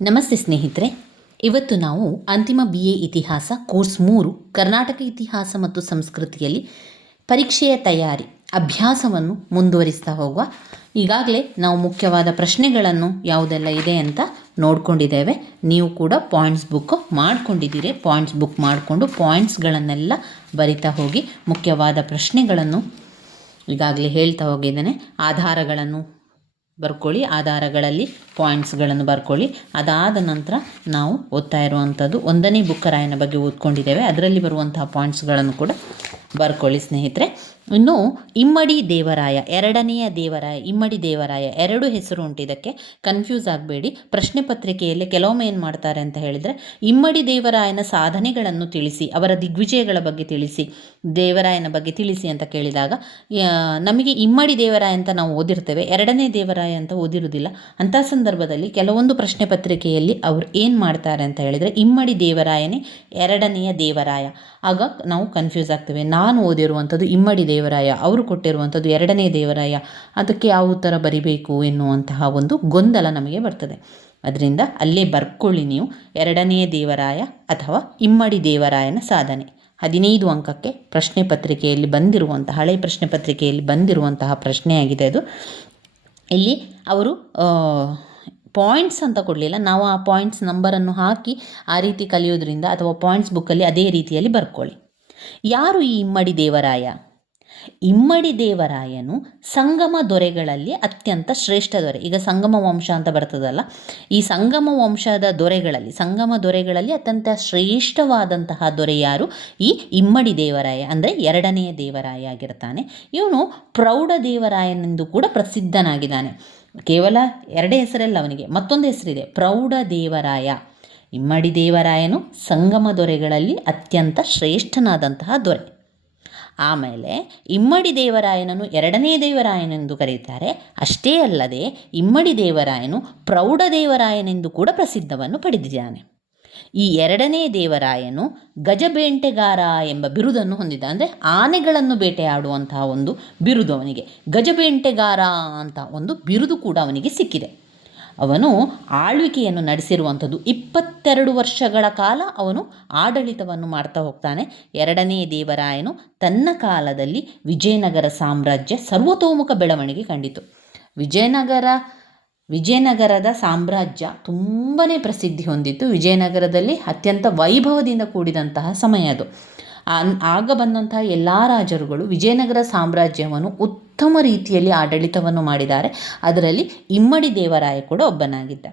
ನಮಸ್ತೆ ಸ್ನೇಹಿತರೆ, ಇವತ್ತು ನಾವು ಅಂತಿಮ BA ಇತಿಹಾಸ ಕೋರ್ಸ್ 3 ಕರ್ನಾಟಕ ಇತಿಹಾಸ ಮತ್ತು ಸಂಸ್ಕೃತಿಯಲ್ಲಿ ಪರೀಕ್ಷೆಯ ತಯಾರಿ ಅಭ್ಯಾಸವನ್ನು ಮುಂದುವರಿಸ್ತಾ ಹೋಗುವ. ಈಗಾಗಲೇ ನಾವು ಮುಖ್ಯವಾದ ಪ್ರಶ್ನೆಗಳನ್ನು ಯಾವುದೆಲ್ಲ ಇದೆ ಅಂತ ನೋಡ್ಕೊಂಡಿದ್ದೇವೆ. ನೀವು ಕೂಡ ಪಾಯಿಂಟ್ಸ್ ಬುಕ್ ಮಾಡ್ಕೊಂಡಿದ್ದೀರಿ. ಪಾಯಿಂಟ್ಸ್ ಬುಕ್ ಮಾಡಿಕೊಂಡು ಪಾಯಿಂಟ್ಸ್ಗಳನ್ನೆಲ್ಲ ಬರಿತಾ ಹೋಗಿ. ಮುಖ್ಯವಾದ ಪ್ರಶ್ನೆಗಳನ್ನು ಈಗಾಗಲೇ ಹೇಳ್ತಾ ಹೋಗಿದ್ದೇನೆ. ಆಧಾರಗಳನ್ನು ಬರ್ಕೊಳ್ಳಿ, ಆಧಾರಗಳಲ್ಲಿ ಪಾಯಿಂಟ್ಸ್ಗಳನ್ನು ಬರ್ಕೊಳ್ಳಿ. ಅದಾದ ನಂತರ ನಾವು ಓದ್ತಾ ಇರುವಂಥದ್ದು 1ನೇ ಬುಕ್ಕರಾಯನ ಬಗ್ಗೆ ಓದ್ಕೊಂಡಿದ್ದೇವೆ. ಅದರಲ್ಲಿ ಬರುವಂತಹ ಪಾಯಿಂಟ್ಸ್ಗಳನ್ನು ಕೂಡ ಬರ್ಕೊಳ್ಳಿ ಸ್ನೇಹಿತರೆ. ಇನ್ನು ಇಮ್ಮಡಿ ದೇವರಾಯ, 2ನೆಯ ದೇವರಾಯ, ಇಮ್ಮಡಿ ದೇವರಾಯ 2 ಹೆಸರು ಉಂಟು. ಇದಕ್ಕೆ ಕನ್ಫ್ಯೂಸ್ ಆಗಬೇಡಿ. ಪ್ರಶ್ನೆ ಪತ್ರಿಕೆಯಲ್ಲಿ ಕೆಲವೊಮ್ಮೆ ಏನು ಮಾಡ್ತಾರೆ ಅಂತ ಹೇಳಿದರೆ, ಇಮ್ಮಡಿ ದೇವರಾಯನ ಸಾಧನೆಗಳನ್ನು ತಿಳಿಸಿ, ಅವರ ದಿಗ್ವಿಜಯಗಳ ಬಗ್ಗೆ ತಿಳಿಸಿ, ದೇವರಾಯನ ಬಗ್ಗೆ ತಿಳಿಸಿ ಅಂತ ಕೇಳಿದಾಗ ನಮಗೆ ಇಮ್ಮಡಿ ದೇವರಾಯ ಅಂತ ನಾವು ಓದಿರ್ತೇವೆ, 2ನೇ ದೇವರಾಯ ಅಂತ ಓದಿರುವುದಿಲ್ಲ. ಅಂಥ ಸಂದರ್ಭದಲ್ಲಿ ಕೆಲವೊಂದು ಪ್ರಶ್ನೆ ಪತ್ರಿಕೆಯಲ್ಲಿ ಅವರು ಏನು ಮಾಡ್ತಾರೆ ಅಂತ ಹೇಳಿದರೆ, ಇಮ್ಮಡಿ ದೇವರಾಯನೇ 2ನೆಯ ದೇವರಾಯ. ಆಗ ನಾವು ಕನ್ಫ್ಯೂಸ್ ಆಗ್ತೇವೆ. ನಾನು ಓದಿರುವಂಥದ್ದು ಇಮ್ಮಡಿ ದೇವರಾಯ, ಅವರು ಕೊಟ್ಟಿರುವಂಥದ್ದು 2ನೇ ದೇವರಾಯ, ಅದಕ್ಕೆ ಯಾವ ಉತ್ತರ ಬರಿಬೇಕು ಎನ್ನುವಂತಹ ಒಂದು ಗೊಂದಲ ನಮಗೆ ಬರ್ತದೆ. ಅದರಿಂದ ಅಲ್ಲೇ ಬರ್ಕೊಳ್ಳಿ ನೀವು, 2ನೇ ದೇವರಾಯ ಅಥವಾ ಇಮ್ಮಡಿ ದೇವರಾಯನ ಸಾಧನೆ. 15 ಅಂಕಕ್ಕೆ ಪ್ರಶ್ನೆ ಪತ್ರಿಕೆಯಲ್ಲಿ ಬಂದಿರುವಂತಹ, ಹಳೆ ಪ್ರಶ್ನೆ ಪತ್ರಿಕೆಯಲ್ಲಿ ಬಂದಿರುವಂತಹ ಪ್ರಶ್ನೆಯಾಗಿದೆ ಅದು. ಇಲ್ಲಿ ಅವರು ಪಾಯಿಂಟ್ಸ್ ಅಂತ ಕೊಡಲಿಲ್ಲ, ನಾವು ಆ ಪಾಯಿಂಟ್ಸ್ ನಂಬರನ್ನು ಹಾಕಿ ಆ ರೀತಿ ಕಲಿಯೋದ್ರಿಂದ, ಅಥವಾ ಪಾಯಿಂಟ್ಸ್ ಬುಕ್ಕಲ್ಲಿ ಅದೇ ರೀತಿಯಲ್ಲಿ ಬರ್ಕೊಳ್ಳಿ. ಯಾರು ಈ ಇಮ್ಮಡಿ ದೇವರಾಯ? ಇಮ್ಮಡಿ ದೇವರಾಯನು ಸಂಗಮ ದೊರೆಗಳಲ್ಲಿ ಅತ್ಯಂತ ಶ್ರೇಷ್ಠ ದೊರೆ. ಈಗ ಸಂಗಮ ವಂಶ ಅಂತ ಬರ್ತದಲ್ಲ, ಈ ಸಂಗಮ ವಂಶದ ದೊರೆಗಳಲ್ಲಿ, ಸಂಗಮ ದೊರೆಗಳಲ್ಲಿ ಅತ್ಯಂತ ಶ್ರೇಷ್ಠವಾದಂತಹ ದೊರೆ ಯಾರು? ಈ ಇಮ್ಮಡಿ ದೇವರಾಯ, ಅಂದರೆ 2ನೇ ದೇವರಾಯ ಆಗಿರ್ತಾನೆ. ಇವನು ಪ್ರೌಢ ದೇವರಾಯನೆಂದು ಕೂಡ ಪ್ರಸಿದ್ಧನಾಗಿದ್ದಾನೆ. ಕೇವಲ 2 ಹೆಸರಲ್ಲ ಅವನಿಗೆ, ಮತ್ತೊಂದು ಹೆಸರಿದೆ, ಪ್ರೌಢ ದೇವರಾಯ. ಇಮ್ಮಡಿ ದೇವರಾಯನು ಸಂಗಮ ದೊರೆಗಳಲ್ಲಿ ಅತ್ಯಂತ ಶ್ರೇಷ್ಠನಾದಂತಹ ದೊರೆ. ಆಮೇಲೆ ಇಮ್ಮಡಿ ದೇವರಾಯನನ್ನು 2ನೇ ದೇವರಾಯನೆಂದು ಕರೆಯುತ್ತಾರೆ. ಅಷ್ಟೇ ಅಲ್ಲದೆ ಇಮ್ಮಡಿ ದೇವರಾಯನು ಪ್ರೌಢ ದೇವರಾಯನೆಂದು ಕೂಡ ಪ್ರಸಿದ್ಧವನ್ನು ಪಡೆದಿದ್ದಾನೆ. ಈ 2ನೇ ದೇವರಾಯನು ಗಜಬೇಟೆಗಾರ ಎಂಬ ಬಿರುದನ್ನು ಹೊಂದಿದ್ದ. ಅಂದರೆ ಆನೆಗಳನ್ನು ಬೇಟೆಯಾಡುವಂತಹ ಒಂದು ಬಿರುದು ಅವನಿಗೆ, ಗಜಬೇಟೆಗಾರ ಅಂತ ಒಂದು ಬಿರುದು ಕೂಡ ಅವನಿಗೆ ಸಿಕ್ಕಿದೆ. ಅವನು ಆಳ್ವಿಕೆಯನ್ನು ನಡೆಸಿರುವಂಥದ್ದು 22 ವರ್ಷಗಳ ಕಾಲ ಅವನು ಆಡಳಿತವನ್ನು ಮಾಡ್ತಾ ಹೋಗ್ತಾನೆ. 2ನೇ ದೇವರಾಯನು ತನ್ನ ಕಾಲದಲ್ಲಿ ವಿಜಯನಗರ ಸಾಮ್ರಾಜ್ಯ ಸರ್ವತೋಮುಖ ಬೆಳವಣಿಗೆ ಕಂಡಿತು. ವಿಜಯನಗರದ ಸಾಮ್ರಾಜ್ಯ ತುಂಬಾ ಪ್ರಸಿದ್ಧಿ ಹೊಂದಿತ್ತು. ವಿಜಯನಗರದಲ್ಲಿ ಅತ್ಯಂತ ವೈಭವದಿಂದ ಕೂಡಿದಂತಹ ಸಮಯ ಅದು. ಆಗ ಬಂದಂತಹ ಎಲ್ಲ ರಾಜರುಗಳು ವಿಜಯನಗರ ಸಾಮ್ರಾಜ್ಯವನ್ನು ಉತ್ತಮ ರೀತಿಯಲ್ಲಿ ಆಡಳಿತವನ್ನು ಮಾಡಿದ್ದಾರೆ. ಅದರಲ್ಲಿ ಇಮ್ಮಡಿ ದೇವರಾಯ ಕೂಡ ಒಬ್ಬನಾಗಿದ್ದ.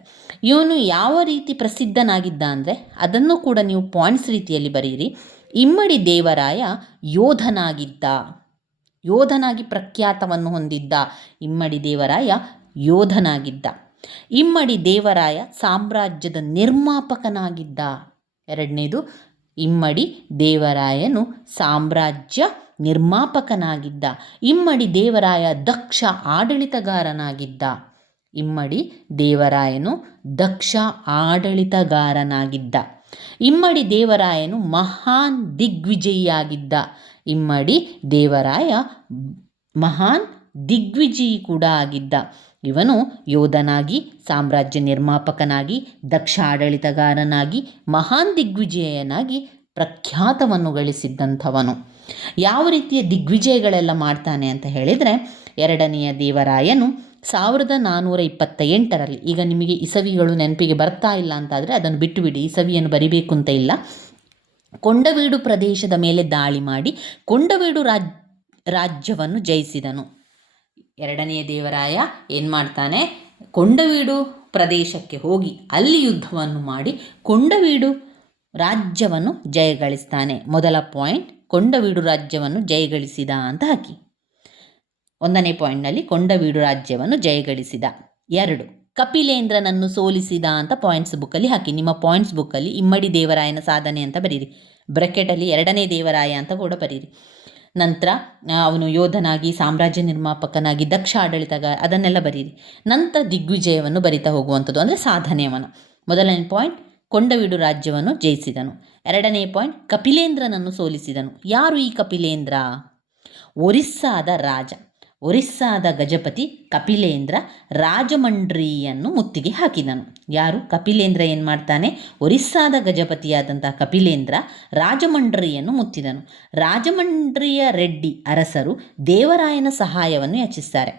ಇವನು ಯಾವ ರೀತಿ ಪ್ರಸಿದ್ಧನಾಗಿದ್ದ ಅಂದರೆ, ಅದನ್ನು ಕೂಡ ನೀವು ಪಾಯಿಂಟ್ಸ್ ರೀತಿಯಲ್ಲಿ ಬರೀರಿ. ಇಮ್ಮಡಿ ದೇವರಾಯ ಯೋಧನಾಗಿ ಪ್ರಖ್ಯಾತವನ್ನು ಹೊಂದಿದ್ದ. ಇಮ್ಮಡಿ ದೇವರಾಯ ಯೋಧನಾಗಿದ್ದ. ಇಮ್ಮಡಿ ದೇವರಾಯ ಸಾಮ್ರಾಜ್ಯದ ನಿರ್ಮಾಪಕನಾಗಿದ್ದ. 2ನೇದು, ಇಮ್ಮಡಿ ದೇವರಾಯನು ಸಾಮ್ರಾಜ್ಯ ನಿರ್ಮಾಪಕನಾಗಿದ್ದ. ಇಮ್ಮಡಿ ದೇವರಾಯ ದಕ್ಷ ಆಡಳಿತಗಾರನಾಗಿದ್ದ. ಇಮ್ಮಡಿ ದೇವರಾಯನು ದಕ್ಷ ಆಡಳಿತಗಾರನಾಗಿದ್ದ. ಇಮ್ಮಡಿ ದೇವರಾಯನು ಮಹಾನ್ ದಿಗ್ವಿಜಯಿಯಾಗಿದ್ದ. ಇಮ್ಮಡಿ ದೇವರಾಯ ಮಹಾನ್ ದಿಗ್ವಿಜಯಿ ಕೂಡ ಆಗಿದ್ದ. ಇವನು ಯೋಧನಾಗಿ, ಸಾಮ್ರಾಜ್ಯ ನಿರ್ಮಾಪಕನಾಗಿ, ದಕ್ಷ ಆಡಳಿತಗಾರನಾಗಿ, ಮಹಾನ್ ದಿಗ್ವಿಜಯನಾಗಿ ಪ್ರಖ್ಯಾತವನ್ನು ಗಳಿಸಿದ್ದಂಥವನು. ಯಾವ ರೀತಿಯ ದಿಗ್ವಿಜಯಗಳೆಲ್ಲ ಮಾಡ್ತಾನೆ ಅಂತ ಹೇಳಿದರೆ, 2ನೆಯ ದೇವರಾಯನು 1428ರಲ್ಲಿ, ಈಗ ನಿಮಗೆ ಇಸವಿಗಳು ನೆನಪಿಗೆ ಬರ್ತಾ ಇಲ್ಲ ಅಂತಾದರೆ ಅದನ್ನು ಬಿಟ್ಟುಬಿಡಿ, ಇಸವಿಯನ್ನು ಬರಿಬೇಕು ಅಂತ ಇಲ್ಲ. ಕೊಂಡವೀಡು ಪ್ರದೇಶದ ಮೇಲೆ ದಾಳಿ ಮಾಡಿ ಕೊಂಡವೀಡು ರಾಜ್ಯವನ್ನು ಜಯಿಸಿದನು. 2ನೇ ದೇವರಾಯ ಏನು ಮಾಡ್ತಾನೆ? ಕೊಂಡವೀಡು ಪ್ರದೇಶಕ್ಕೆ ಹೋಗಿ ಅಲ್ಲಿ ಯುದ್ಧವನ್ನು ಮಾಡಿ ಕೊಂಡವೀಡು ರಾಜ್ಯವನ್ನು ಜಯಗಳಿಸ್ತಾನೆ. ಮೊದಲ ಪಾಯಿಂಟ್, ಕೊಂಡವೀಡು ರಾಜ್ಯವನ್ನು ಜಯಗಳಿಸಿದ ಅಂತ ಹಾಕಿ. 1ನೇ ಪಾಯಿಂಟ್ನಲ್ಲಿ ಕೊಂಡವೀಡು ರಾಜ್ಯವನ್ನು ಜಯಗಳಿಸಿದ. 2, ಕಪಿಲೇಂದ್ರನನ್ನು ಸೋಲಿಸಿದ ಅಂತ ಪಾಯಿಂಟ್ಸ್ ಬುಕ್ಕಲ್ಲಿ ಹಾಕಿ. ನಿಮ್ಮ ಪಾಯಿಂಟ್ಸ್ ಬುಕ್ಕಲ್ಲಿ ಇಮ್ಮಡಿ ದೇವರಾಯನ ಸಾಧನೆ ಅಂತ ಬರೀರಿ, ಬ್ರಾಕೆಟಲ್ಲಿ 2ನೇ ದೇವರಾಯ ಅಂತ ಕೂಡ ಬರೀರಿ. ನಂತರ ಅವನು ಯೋಧನಾಗಿ, ಸಾಮ್ರಾಜ್ಯ ನಿರ್ಮಾಪಕನಾಗಿ, ದಕ್ಷ ಆಡಳಿತಗಾರ, ಅದನ್ನೆಲ್ಲ ಬರೀರಿ. ನಂತರ ದಿಗ್ವಿಜಯವನ್ನು ಬರಿತಾ ಹೋಗುವಂಥದ್ದು, ಅಂದರೆ ಸಾಧನೆಯವನು. 1ನೇ ಪಾಯಿಂಟ್, ಕೊಂಡವೀಡು ರಾಜ್ಯವನ್ನು ಜಯಿಸಿದನು. 2ನೇ ಪಾಯಿಂಟ್, ಕಪಿಲೇಂದ್ರನನ್ನು ಸೋಲಿಸಿದನು. ಯಾರು ಈ ಕಪಿಲೇಂದ್ರ? ಒರಿಸ್ಸಾದ ರಾಜ. ಒರಿಸ್ಸಾದ ಗಜಪತಿ ಕಪಿಲೇಂದ್ರ ರಾಜಮಂಡ್ರಿಯನ್ನು ಮುತ್ತಿಗೆ ಹಾಕಿದನು. ಯಾರು? ಕಪಿಲೇಂದ್ರ ಏನು ಮಾಡ್ತಾನೆ? ಒರಿಸ್ಸಾದ ಗಜಪತಿಯಾದಂಥ ಕಪಿಲೇಂದ್ರ ರಾಜಮಂಡ್ರಿಯನ್ನು ಮುತ್ತಿದನು. ರಾಜಮಂಡ್ರಿಯ ರೆಡ್ಡಿ ಅರಸರು ದೇವರಾಯನ ಸಹಾಯವನ್ನು ಯಾಚಿಸ್ತಾರೆ.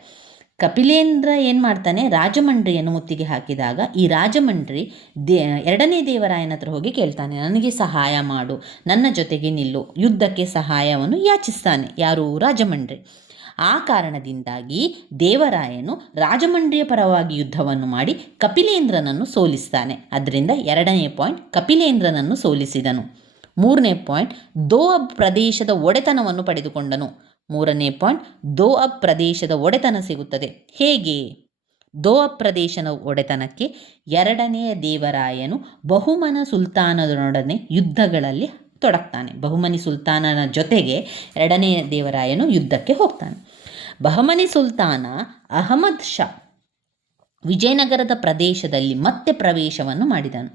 ಕಪಿಲೇಂದ್ರ ಏನು ಮಾಡ್ತಾನೆ? ರಾಜಮಂಡ್ರಿಯನ್ನು ಮುತ್ತಿಗೆ ಹಾಕಿದಾಗ ಈ ರಾಜಮಂಡ್ರಿ ಎರಡನೇ ದೇವರಾಯನ ಹತ್ರ ಹೋಗಿ ಕೇಳ್ತಾನೆ, ನನಗೆ ಸಹಾಯ ಮಾಡು, ನನ್ನ ಜೊತೆಗೆ ನಿಲ್ಲು, ಯುದ್ಧಕ್ಕೆ ಸಹಾಯವನ್ನು ಯಾಚಿಸ್ತಾನೆ. ಯಾರು? ರಾಜಮಂಡ್ರಿ. ಆ ಕಾರಣದಿಂದಾಗಿ ದೇವರಾಯನು ರಾಜಮಂಡ್ರಿಯ ಪರವಾಗಿ ಯುದ್ಧವನ್ನು ಮಾಡಿ ಕಪಿಲೇಂದ್ರನನ್ನು ಸೋಲಿಸ್ತಾನೆ. ಅದರಿಂದ 2ನೇ ಪಾಯಿಂಟ್, ಕಪಿಲೇಂದ್ರನನ್ನು ಸೋಲಿಸಿದನು. 3ನೇ ಪಾಯಿಂಟ್, ದೋಅಬ್ ಪ್ರದೇಶದ ಒಡೆತನವನ್ನು ಪಡೆದುಕೊಂಡನು. 3ನೇ ಪಾಯಿಂಟ್, ದೋಅಬ್ ಪ್ರದೇಶದ ಒಡೆತನ ಸಿಗುತ್ತದೆ. ಹೇಗೆ? ದೋಅಬ್ ಪ್ರದೇಶದ ಒಡೆತನಕ್ಕೆ 2ನೇ ದೇವರಾಯನು ಬಹುಮನ ಸುಲ್ತಾನನೊಡನೆ ಯುದ್ಧಗಳಲ್ಲಿ ತೊಡಗ್ತಾನೆ. ಬಹುಮನಿ ಸುಲ್ತಾನನ ಜೊತೆಗೆ 2ನೇ ದೇವರಾಯನು ಯುದ್ಧಕ್ಕೆ ಹೋಗ್ತಾನೆ. ಬಹಮನಿ ಸುಲ್ತಾನ ಅಹಮದ್ ಶಾ ವಿಜಯನಗರದ ಪ್ರದೇಶದಲ್ಲಿ ಮತ್ತೆ ಪ್ರವೇಶವನ್ನು ಮಾಡಿದನು.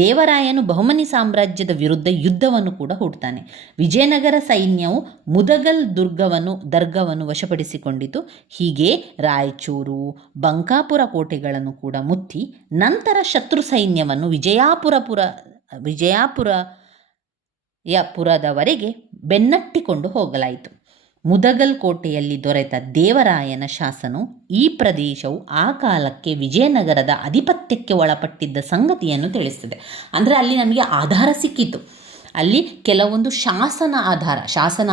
ದೇವರಾಯನು ಬಹುಮನಿ ಸಾಮ್ರಾಜ್ಯದ ವಿರುದ್ಧ ಯುದ್ಧವನ್ನು ಕೂಡ ಹೂಡ್ತಾನೆ. ವಿಜಯನಗರ ಸೈನ್ಯವು ಮುದಗಲ್ ದರ್ಗವನ್ನು ವಶಪಡಿಸಿಕೊಂಡಿತು. ಹೀಗೆ ರಾಯಚೂರು, ಬಂಕಾಪುರ ಕೋಟೆಗಳನ್ನು ಕೂಡ ಮುತ್ತಿ ನಂತರ ಶತ್ರು ಸೈನ್ಯವನ್ನು ವಿಜಯಪುರದವರೆಗೆ ಬೆನ್ನಟ್ಟಿಕೊಂಡು ಹೋಗಲಾಯಿತು. ಮುದಗಲ್ ಕೋಟೆಯಲ್ಲಿ ದೊರೆತ ದೇವರಾಯನ ಶಾಸನವು ಈ ಪ್ರದೇಶವು ಆ ಕಾಲಕ್ಕೆ ವಿಜಯನಗರದ ಅಧಿಪತ್ಯಕ್ಕೆ ಒಳಪಟ್ಟಿದ್ದ ಸಂಗತಿಯನ್ನು ತಿಳಿಸ್ತದೆ. ಅಂದರೆ ಅಲ್ಲಿ ನಮಗೆ ಆಧಾರ ಸಿಕ್ಕಿತು. ಅಲ್ಲಿ ಕೆಲವೊಂದು ಶಾಸನ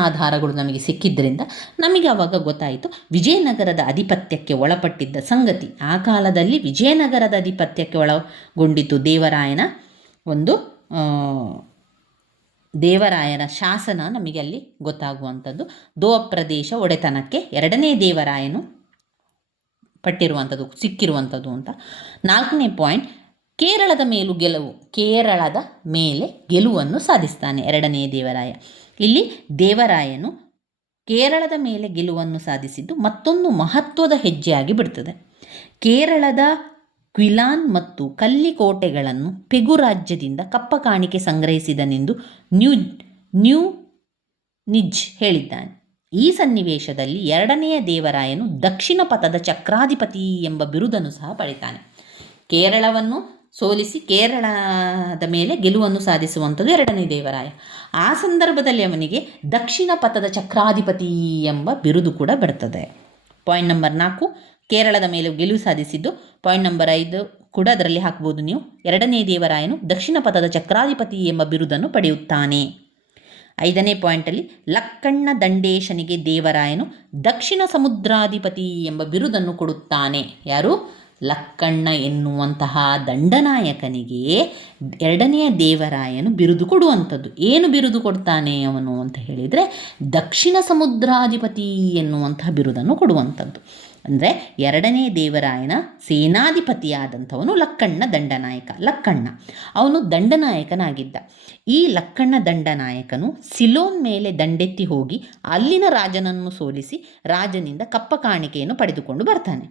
ಆಧಾರಗಳು ನಮಗೆ ಸಿಕ್ಕಿದ್ದರಿಂದ ನಮಗೆ ಆವಾಗ ಗೊತ್ತಾಯಿತು ವಿಜಯನಗರದ ಅಧಿಪತ್ಯಕ್ಕೆ ಒಳಪಟ್ಟಿದ್ದ ಸಂಗತಿ. ಆ ಕಾಲದಲ್ಲಿ ವಿಜಯನಗರದ ಅಧಿಪತ್ಯಕ್ಕೆ ಒಳಗೊಂಡಿತು ದೇವರಾಯನ ಶಾಸನ ನಮಗೆ ಅಲ್ಲಿ ಗೊತ್ತಾಗುವಂಥದ್ದು. ದೋಅಬ್ ಪ್ರದೇಶ ಒಡೆತನಕ್ಕೆ 2ನೇ ದೇವರಾಯನು ಸಿಕ್ಕಿರುವಂಥದ್ದು ಅಂತ. 4ನೇ ಪಾಯಿಂಟ್, ಕೇರಳದ ಮೇಲೆ ಗೆಲುವನ್ನು ಸಾಧಿಸ್ತಾನೆ 2ನೇ ದೇವರಾಯ. ಇಲ್ಲಿ ದೇವರಾಯನು ಕೇರಳದ ಮೇಲೆ ಗೆಲುವನ್ನು ಸಾಧಿಸಿದ್ದು ಮತ್ತೊಂದು ಮಹತ್ವದ ಹೆಜ್ಜೆಯಾಗಿ ಬಿಡ್ತದೆ. ಕೇರಳದ ಕ್ವಿಲಾನ್ ಮತ್ತು ಕಲ್ಲಿಕೋಟೆಗಳನ್ನು ಪೆಗು ರಾಜ್ಯದಿಂದ ಕಪ್ಪ ಕಾಣಿಕೆ ಸಂಗ್ರಹಿಸಿದನೆಂದು ನಿಜ್ ಹೇಳಿದ್ದಾನೆ. ಈ ಸನ್ನಿವೇಶದಲ್ಲಿ 2ನೇ ದೇವರಾಯನು ದಕ್ಷಿಣ ಪಥದ ಚಕ್ರಾಧಿಪತಿ ಎಂಬ ಬಿರುದನ್ನು ಸಹ ಪಡಿತಾನೆ. ಕೇರಳವನ್ನು ಸೋಲಿಸಿ ಕೇರಳದ ಮೇಲೆ ಗೆಲುವನ್ನು ಸಾಧಿಸುವಂಥದ್ದು 2ನೇ ದೇವರಾಯ. ಆ ಸಂದರ್ಭದಲ್ಲಿ ಅವನಿಗೆ ದಕ್ಷಿಣ ಪಥದ ಚಕ್ರಾಧಿಪತಿ ಎಂಬ ಬಿರುದು ಕೂಡ ಬರ್ತದೆ. ಪಾಯಿಂಟ್ ನಂಬರ್ 4, ಕೇರಳದ ಮೇಲೆ ಗೆಲುವು ಸಾಧಿಸಿದ್ದು. ಪಾಯಿಂಟ್ ನಂಬರ್ 5 ಕೂಡ ಅದರಲ್ಲಿ ಹಾಕ್ಬೋದು ನೀವು. 2ನೇ ದೇವರಾಯನು ದಕ್ಷಿಣ ಪಥದ ಚಕ್ರಾಧಿಪತಿ ಎಂಬ ಬಿರುದನ್ನು ಪಡೆಯುತ್ತಾನೆ. 5ನೇ ಪಾಯಿಂಟಲ್ಲಿ ಲಕ್ಕಣ್ಣ ದಂಡೇಶನಿಗೆ ದೇವರಾಯನು ದಕ್ಷಿಣ ಸಮುದ್ರಾಧಿಪತಿ ಎಂಬ ಬಿರುದನ್ನು ಕೊಡುತ್ತಾನೆ. ಯಾರು? ಲಕ್ಕಣ್ಣ ಎನ್ನುವಂತಹ ದಂಡನಾಯಕನಿಗೆ 2ನೇ ದೇವರಾಯನು ಬಿರುದು ಕೊಡುವಂಥದ್ದು. ಏನು ಬಿರುದು ಕೊಡ್ತಾನೆ ಅವನು ಅಂತ ಹೇಳಿದರೆ ದಕ್ಷಿಣ ಸಮುದ್ರಾಧಿಪತಿ ಎನ್ನುವಂತಹ ಬಿರುದನ್ನು ಕೊಡುವಂಥದ್ದು. ಅಂದರೆ 2ನೇ ದೇವರಾಯನ ಸೇನಾಧಿಪತಿಯಾದಂಥವನು ಲಕ್ಕಣ್ಣ ದಂಡನಾಯಕ. ಅವನು ದಂಡನಾಯಕನಾಗಿದ್ದ. ಈ ಲಕ್ಕಣ್ಣ ದಂಡನಾಯಕನು ಸಿಲೋನ್ ಮೇಲೆ ದಂಡೆತ್ತಿ ಹೋಗಿ ಅಲ್ಲಿನ ರಾಜನನ್ನು ಸೋಲಿಸಿ ರಾಜನಿಂದ ಕಪ್ಪ ಕಾಣಿಕೆಯನ್ನು ಪಡೆದುಕೊಂಡು ಬರ್ತಾನೆ.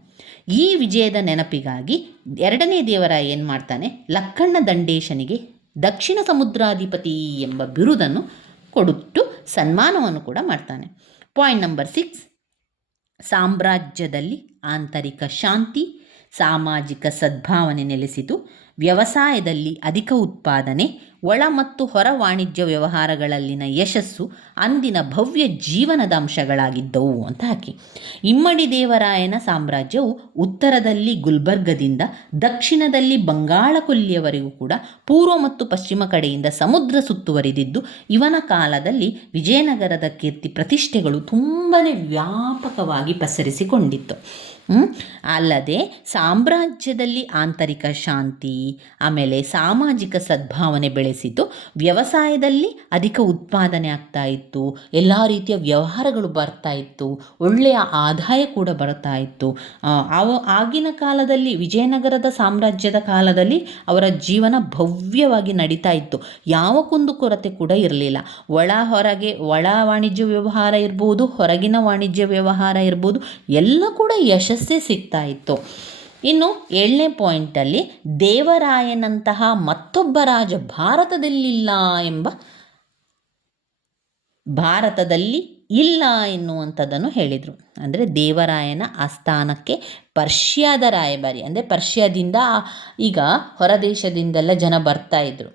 ಈ ವಿಜಯದ ನೆನಪಿಗಾಗಿ 2ನೇ ದೇವರಾಯ ಏನು ಮಾಡ್ತಾನೆ? ಲಕ್ಕಣ್ಣ ದಂಡೇಶನಿಗೆ ದಕ್ಷಿಣ ಸಮುದ್ರಾಧಿಪತಿ ಎಂಬ ಬಿರುದನ್ನು ಕೊಟ್ಟು ಸನ್ಮಾನವನ್ನು ಕೂಡ ಮಾಡ್ತಾನೆ. ಪಾಯಿಂಟ್ ನಂಬರ್ 6, ಸಾಮ್ರಾಜ್ಯದಲ್ಲಿ ಆಂತರಿಕ ಶಾಂತಿ, ಸಾಮಾಜಿಕ ಸದ್ಭಾವನೆ ನೆಲೆಸಿತು. ವ್ಯವಸಾಯದಲ್ಲಿ ಅಧಿಕ ಉತ್ಪಾದನೆ, ಒಳ ಮತ್ತು ಹೊರ ವಾಣಿಜ್ಯ ವ್ಯವಹಾರಗಳಲ್ಲಿನ ಯಶಸ್ಸು ಅಂದಿನ ಭವ್ಯ ಜೀವನದ ಅಂಶಗಳಾಗಿದ್ದವು ಅಂತ ಹಾಕಿ. ಇಮ್ಮಡಿ ದೇವರಾಯನ ಸಾಮ್ರಾಜ್ಯವು ಉತ್ತರದಲ್ಲಿ ಗುಲ್ಬರ್ಗದಿಂದ ದಕ್ಷಿಣದಲ್ಲಿ ಬಂಗಾಳ ಕೊಲ್ಲಿಯವರೆಗೂ ಕೂಡ ಪೂರ್ವ ಮತ್ತು ಪಶ್ಚಿಮ ಕಡೆಯಿಂದ ಸಮುದ್ರ ಸುತ್ತುವರಿದಿದ್ದು, ಇವನ ಕಾಲದಲ್ಲಿ ವಿಜಯನಗರದ ಕೀರ್ತಿ ಪ್ರತಿಷ್ಠೆಗಳು ತುಂಬಾ ವ್ಯಾಪಕವಾಗಿ ಪಸರಿಸಿಕೊಂಡಿತ್ತು. ಅಲ್ಲದೆ ಸಾಮ್ರಾಜ್ಯದಲ್ಲಿ ಆಂತರಿಕ ಶಾಂತಿ, ಆಮೇಲೆ ಸಾಮಾಜಿಕ ಸದ್ಭಾವನೆ ಬೆಳೆಸಿತು. ವ್ಯವಸಾಯದಲ್ಲಿ ಅಧಿಕ ಉತ್ಪಾದನೆ ಆಗ್ತಾ ಇತ್ತು, ಎಲ್ಲ ರೀತಿಯ ವ್ಯವಹಾರಗಳು ಬರ್ತಾ ಇತ್ತು, ಒಳ್ಳೆಯ ಆದಾಯ ಕೂಡ ಬರ್ತಾ ಇತ್ತು. ಆಗಿನ ಕಾಲದಲ್ಲಿ ವಿಜಯನಗರದ ಸಾಮ್ರಾಜ್ಯದ ಕಾಲದಲ್ಲಿ ಅವರ ಜೀವನ ಭವ್ಯವಾಗಿ ನಡೀತಾ ಇತ್ತು. ಯಾವ ಕುಂದುಕೊರತೆ ಕೂಡ ಇರಲಿಲ್ಲ. ಒಳ ವಾಣಿಜ್ಯ ವ್ಯವಹಾರ ಇರ್ಬೋದು, ಹೊರಗಿನ ವಾಣಿಜ್ಯ ವ್ಯವಹಾರ ಇರ್ಬೋದು, ಎಲ್ಲ ಕೂಡ ಯಶಸ್ಸೇ ಸಿಗ್ತಾ ಇತ್ತು. ಇನ್ನು 7ನೇ ಪಾಯಿಂಟಲ್ಲಿ ದೇವರಾಯನಂತಹ ಮತ್ತೊಬ್ಬ ರಾಜ ಭಾರತದಲ್ಲಿ ಇಲ್ಲ ಎನ್ನುವಂಥದ್ದನ್ನು ಹೇಳಿದರು. ಅಂದರೆ ದೇವರಾಯನ ಆಸ್ಥಾನಕ್ಕೆ ಪರ್ಷ್ಯಾದ ರಾಯಭಾರಿ, ಅಂದರೆ ಪರ್ಷ್ಯಾದಿಂದ ಈಗ ಹೊರದೇಶದಿಂದೆಲ್ಲ ಜನ ಬರ್ತಾಯಿದ್ರು,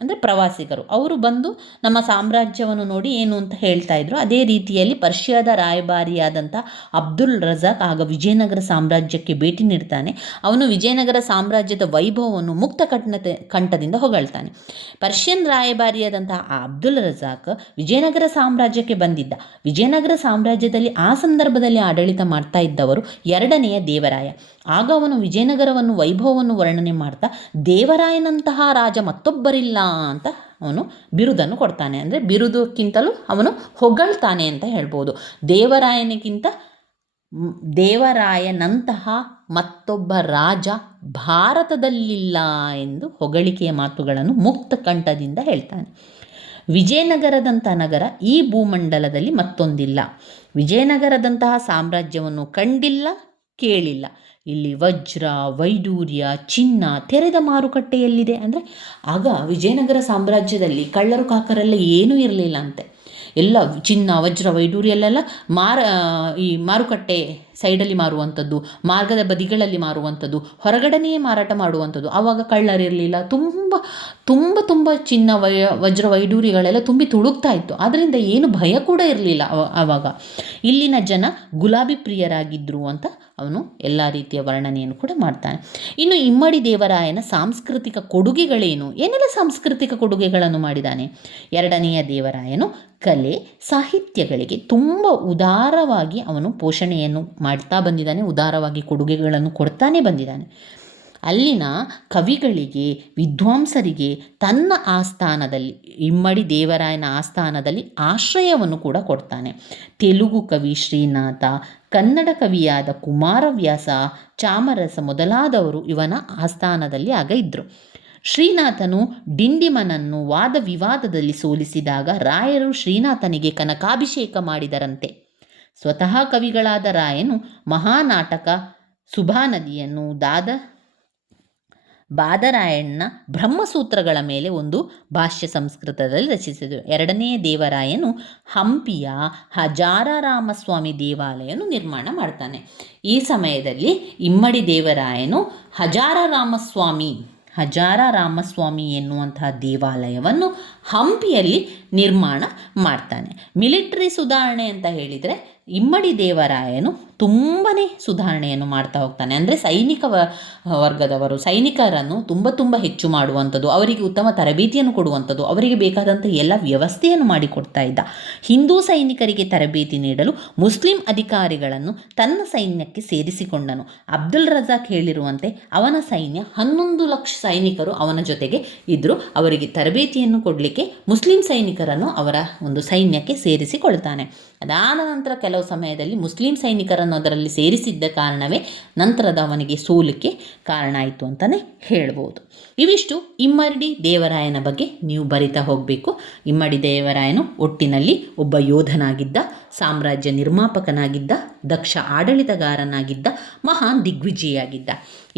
ಅಂದರೆ ಪ್ರವಾಸಿಗರು, ಅವರು ಬಂದು ನಮ್ಮ ಸಾಮ್ರಾಜ್ಯವನ್ನು ನೋಡಿ ಏನು ಅಂತ ಹೇಳ್ತಾಯಿದ್ರು. ಅದೇ ರೀತಿಯಲ್ಲಿ ಪರ್ಷ್ಯಾದ ರಾಯಭಾರಿಯಾದಂಥ ಅಬ್ದುಲ್ ರಜಾಕ್ ಆಗ ವಿಜಯನಗರ ಸಾಮ್ರಾಜ್ಯಕ್ಕೆ ಭೇಟಿ ನೀಡ್ತಾನೆ. ಅವನು ವಿಜಯನಗರ ಸಾಮ್ರಾಜ್ಯದ ವೈಭವವನ್ನು ಮುಕ್ತ ಕಂಠದಿಂದ ಹೊಗಳ್ತಾನೆ. ಪರ್ಷಿಯನ್ ರಾಯಭಾರಿಯಾದಂಥ ಆ ಅಬ್ದುಲ್ ರಜಾಕ್ ವಿಜಯನಗರ ಸಾಮ್ರಾಜ್ಯಕ್ಕೆ ಬಂದಿದ್ದ. ವಿಜಯನಗರ ಸಾಮ್ರಾಜ್ಯದಲ್ಲಿ ಆ ಸಂದರ್ಭದಲ್ಲಿ ಆಡಳಿತ ಮಾಡ್ತಾ ಇದ್ದವರು ಎರಡನೆಯ ದೇವರಾಯ. ಆಗ ಅವನು ವಿಜಯನಗರವನ್ನು ವೈಭವವನ್ನು ವರ್ಣನೆ ಮಾಡ್ತಾ ದೇವರಾಯನಂತಹ ರಾಜ ಮತ್ತೊಬ್ಬರಿಲ್ಲ ಅಂತ ಅವನು ಬಿರುದನ್ನು ಕೊಡ್ತಾನೆ. ಅಂದರೆ ಬಿರುದಕ್ಕಿಂತಲೂ ಅವನು ಹೊಗಳ್ತಾನೆ ಅಂತ ಹೇಳ್ಬೋದು. ದೇವರಾಯನಂತಹ ಮತ್ತೊಬ್ಬ ರಾಜ ಭಾರತದಲ್ಲಿಲ್ಲ ಎಂದು ಹೊಗಳಿಕೆಯ ಮಾತುಗಳನ್ನು ಮುಕ್ತ ಕಂಠದಿಂದ ಹೇಳ್ತಾನೆ. ವಿಜಯನಗರದಂಥ ನಗರ ಈ ಭೂಮಂಡಲದಲ್ಲಿ ಮತ್ತೊಂದಿಲ್ಲ. ವಿಜಯನಗರದಂತಹ ಸಾಮ್ರಾಜ್ಯವನ್ನು ಕಂಡಿಲ್ಲ, ಕೇಳಿಲ್ಲ. ಇಲ್ಲಿ ವಜ್ರ, ವೈಡೂರ್ಯ, ಚಿನ್ನ ತೆರೆದ ಮಾರುಕಟ್ಟೆಯಲ್ಲಿದೆ. ಅಂದರೆ ಆಗ ವಿಜಯನಗರ ಸಾಮ್ರಾಜ್ಯದಲ್ಲಿ ಕಳ್ಳರು ಕಾಕರೆಲ್ಲ ಏನೂ ಇರಲಿಲ್ಲ ಅಂತೆ. ಎಲ್ಲ ಚಿನ್ನ, ವಜ್ರ, ವೈಡೂರ್ಯಲ್ಲೆಲ್ಲ ಈ ಮಾರುಕಟ್ಟೆ ಸೈಡಲ್ಲಿ ಮಾರುವಂಥದ್ದು, ಮಾರ್ಗದ ಬದಿಗಳಲ್ಲಿ ಮಾರುವಂಥದ್ದು, ಹೊರಗಡೆಯೇ ಮಾರಾಟ ಮಾಡುವಂಥದ್ದು. ಆವಾಗ ಕಳ್ಳರಿರಲಿಲ್ಲ. ತುಂಬ ಚಿನ್ನ, ವಜ್ರ, ವೈಡೂರ್ಯಗಳೆಲ್ಲ ತುಂಬಿ ತುಳುಕ್ತಾ ಇತ್ತು. ಆದ್ದರಿಂದ ಏನು ಭಯ ಕೂಡ ಇರಲಿಲ್ಲ ಆವಾಗ. ಇಲ್ಲಿನ ಜನ ಗುಲಾಬಿ ಪ್ರಿಯರಾಗಿದ್ದರು ಅಂತ ಅವನು ಎಲ್ಲ ರೀತಿಯ ವರ್ಣನೆಯನ್ನು ಕೂಡ ಮಾಡ್ತಾನೆ. ಇನ್ನು ಇಮ್ಮಡಿ ದೇವರಾಯನ ಸಾಂಸ್ಕೃತಿಕ ಕೊಡುಗೆಗಳೇನು? ಏನೆಲ್ಲ ಸಾಂಸ್ಕೃತಿಕ ಕೊಡುಗೆಗಳನ್ನು ಮಾಡಿದ್ದಾನೆ? ಎರಡನೆಯ ದೇವರಾಯನು ಕಲೆ ಸಾಹಿತ್ಯಗಳಿಗೆ ತುಂಬ ಉದಾರವಾಗಿ ಅವನು ಪೋಷಣೆಯನ್ನು ಮಾಡ್ತಾ ಬಂದಿದ್ದಾನೆ, ಉದಾರವಾಗಿ ಕೊಡುಗೆಗಳನ್ನು ಕೊಡ್ತಾನೆ ಬಂದಿದ್ದಾನೆ. ಅಲ್ಲಿನ ಕವಿಗಳಿಗೆ, ವಿದ್ವಾಂಸರಿಗೆ ತನ್ನ ಆಸ್ಥಾನದಲ್ಲಿ, ಇಮ್ಮಡಿ ದೇವರಾಯನ ಆಸ್ಥಾನದಲ್ಲಿ ಆಶ್ರಯವನ್ನು ಕೂಡ ಕೊಡ್ತಾನೆ. ತೆಲುಗು ಕವಿ ಶ್ರೀನಾಥ, ಕನ್ನಡ ಕವಿಯಾದ ಕುಮಾರವ್ಯಾಸ, ಚಾಮರಸ ಮೊದಲಾದವರು ಇವನ ಆಸ್ಥಾನದಲ್ಲಿ ಆಗ ಇದ್ದರು. ಶ್ರೀನಾಥನು ಡಿಂಡಿಮನನ್ನು ವಾದ ವಿವಾದದಲ್ಲಿ ಸೋಲಿಸಿದಾಗ ರಾಯರು ಶ್ರೀನಾಥನಿಗೆ ಕನಕಾಭಿಷೇಕ ಮಾಡಿದರಂತೆ. ಸ್ವತಃ ಕವಿಗಳಾದ ರಾಯನು ಮಹಾನಾಟಕ ಸುಭಾನದಿಯನ್ನು, ಬಾದರಾಯಣ್ಣ ಬ್ರಹ್ಮಸೂತ್ರಗಳ ಮೇಲೆ ಒಂದು ಭಾಷ್ಯ ಸಂಸ್ಕೃತದಲ್ಲಿ ರಚಿಸಿದರು. ಎರಡನೆಯ ದೇವರಾಯನು ಹಂಪಿಯ ಹಜಾರರಾಮಸ್ವಾಮಿ ದೇವಾಲಯವನ್ನು ನಿರ್ಮಾಣ ಮಾಡ್ತಾನೆ. ಈ ಸಮಯದಲ್ಲಿ ಇಮ್ಮಡಿ ದೇವರಾಯನು ಹಜಾರರಾಮಸ್ವಾಮಿ ಎನ್ನುವಂತಹ ದೇವಾಲಯವನ್ನು ಹಂಪಿಯಲ್ಲಿ ನಿರ್ಮಾಣ ಮಾಡ್ತಾನೆ. ಮಿಲಿಟರಿ ಸುಧಾರಣೆ ಅಂತ ಹೇಳಿದರೆ ಇಮ್ಮಡಿ ದೇವರಾಯನು ತುಂಬಾ ಸುಧಾರಣೆಯನ್ನು ಮಾಡ್ತಾ ಹೋಗ್ತಾನೆ. ಅಂದರೆ ಸೈನಿಕ ವರ್ಗದವರು, ಸೈನಿಕರನ್ನು ತುಂಬ ಹೆಚ್ಚು ಮಾಡುವಂಥದ್ದು, ಅವರಿಗೆ ಉತ್ತಮ ತರಬೇತಿಯನ್ನು ಕೊಡುವಂಥದ್ದು, ಅವರಿಗೆ ಬೇಕಾದಂಥ ಎಲ್ಲ ವ್ಯವಸ್ಥೆಯನ್ನು ಮಾಡಿಕೊಡ್ತಾ ಇದ್ದ. ಹಿಂದೂ ಸೈನಿಕರಿಗೆ ತರಬೇತಿ ನೀಡಲು ಮುಸ್ಲಿಂ ಅಧಿಕಾರಿಗಳನ್ನು ತನ್ನ ಸೈನ್ಯಕ್ಕೆ ಸೇರಿಸಿಕೊಂಡನು. ಅಬ್ದುಲ್ ರಜಾಕ್ ಹೇಳಿರುವಂತೆ ಅವನ ಸೈನ್ಯ 11 ಲಕ್ಷ ಸೈನಿಕರು ಅವನ ಜೊತೆಗೆ ಇದ್ದರು. ಅವರಿಗೆ ತರಬೇತಿಯನ್ನು ಕೊಡಲಿಕ್ಕೆ ಮುಸ್ಲಿಂ ಸೈನಿಕರನ್ನು ಅವರ ಒಂದು ಸೈನ್ಯಕ್ಕೆ ಸೇರಿಸಿಕೊಳ್ತಾನೆ. ಅದಾದ ನಂತರ ಕೆಲವು ಸಮಯದಲ್ಲಿ ಮುಸ್ಲಿಂ ಸೈನಿಕರನ್ನು ಅದರಲ್ಲಿ ಸೇರಿಸಿದ್ದ ಕಾರಣವೇ ನಂತರದ ಅವನಿಗೆ ಸೋಲಿಗೆ ಕಾರಣ ಆಯಿತು ಅಂತಲೇ ಹೇಳ್ಬೋದು. ಇವಿಷ್ಟು ಇಮ್ಮಡಿ ದೇವರಾಯನ ಬಗ್ಗೆ ನೀವು ಬರಿತಾ ಹೋಗಬೇಕು. ಇಮ್ಮಡಿ ದೇವರಾಯನು ಒಟ್ಟಿನಲ್ಲಿ ಒಬ್ಬ ಯೋಧನಾಗಿದ್ದ, ಸಾಮ್ರಾಜ್ಯ ನಿರ್ಮಾಪಕನಾಗಿದ್ದ, ದಕ್ಷ ಆಡಳಿತಗಾರನಾಗಿದ್ದ, ಮಹಾನ್ ದಿಗ್ವಿಜಯಿಯಾಗಿದ್ದ.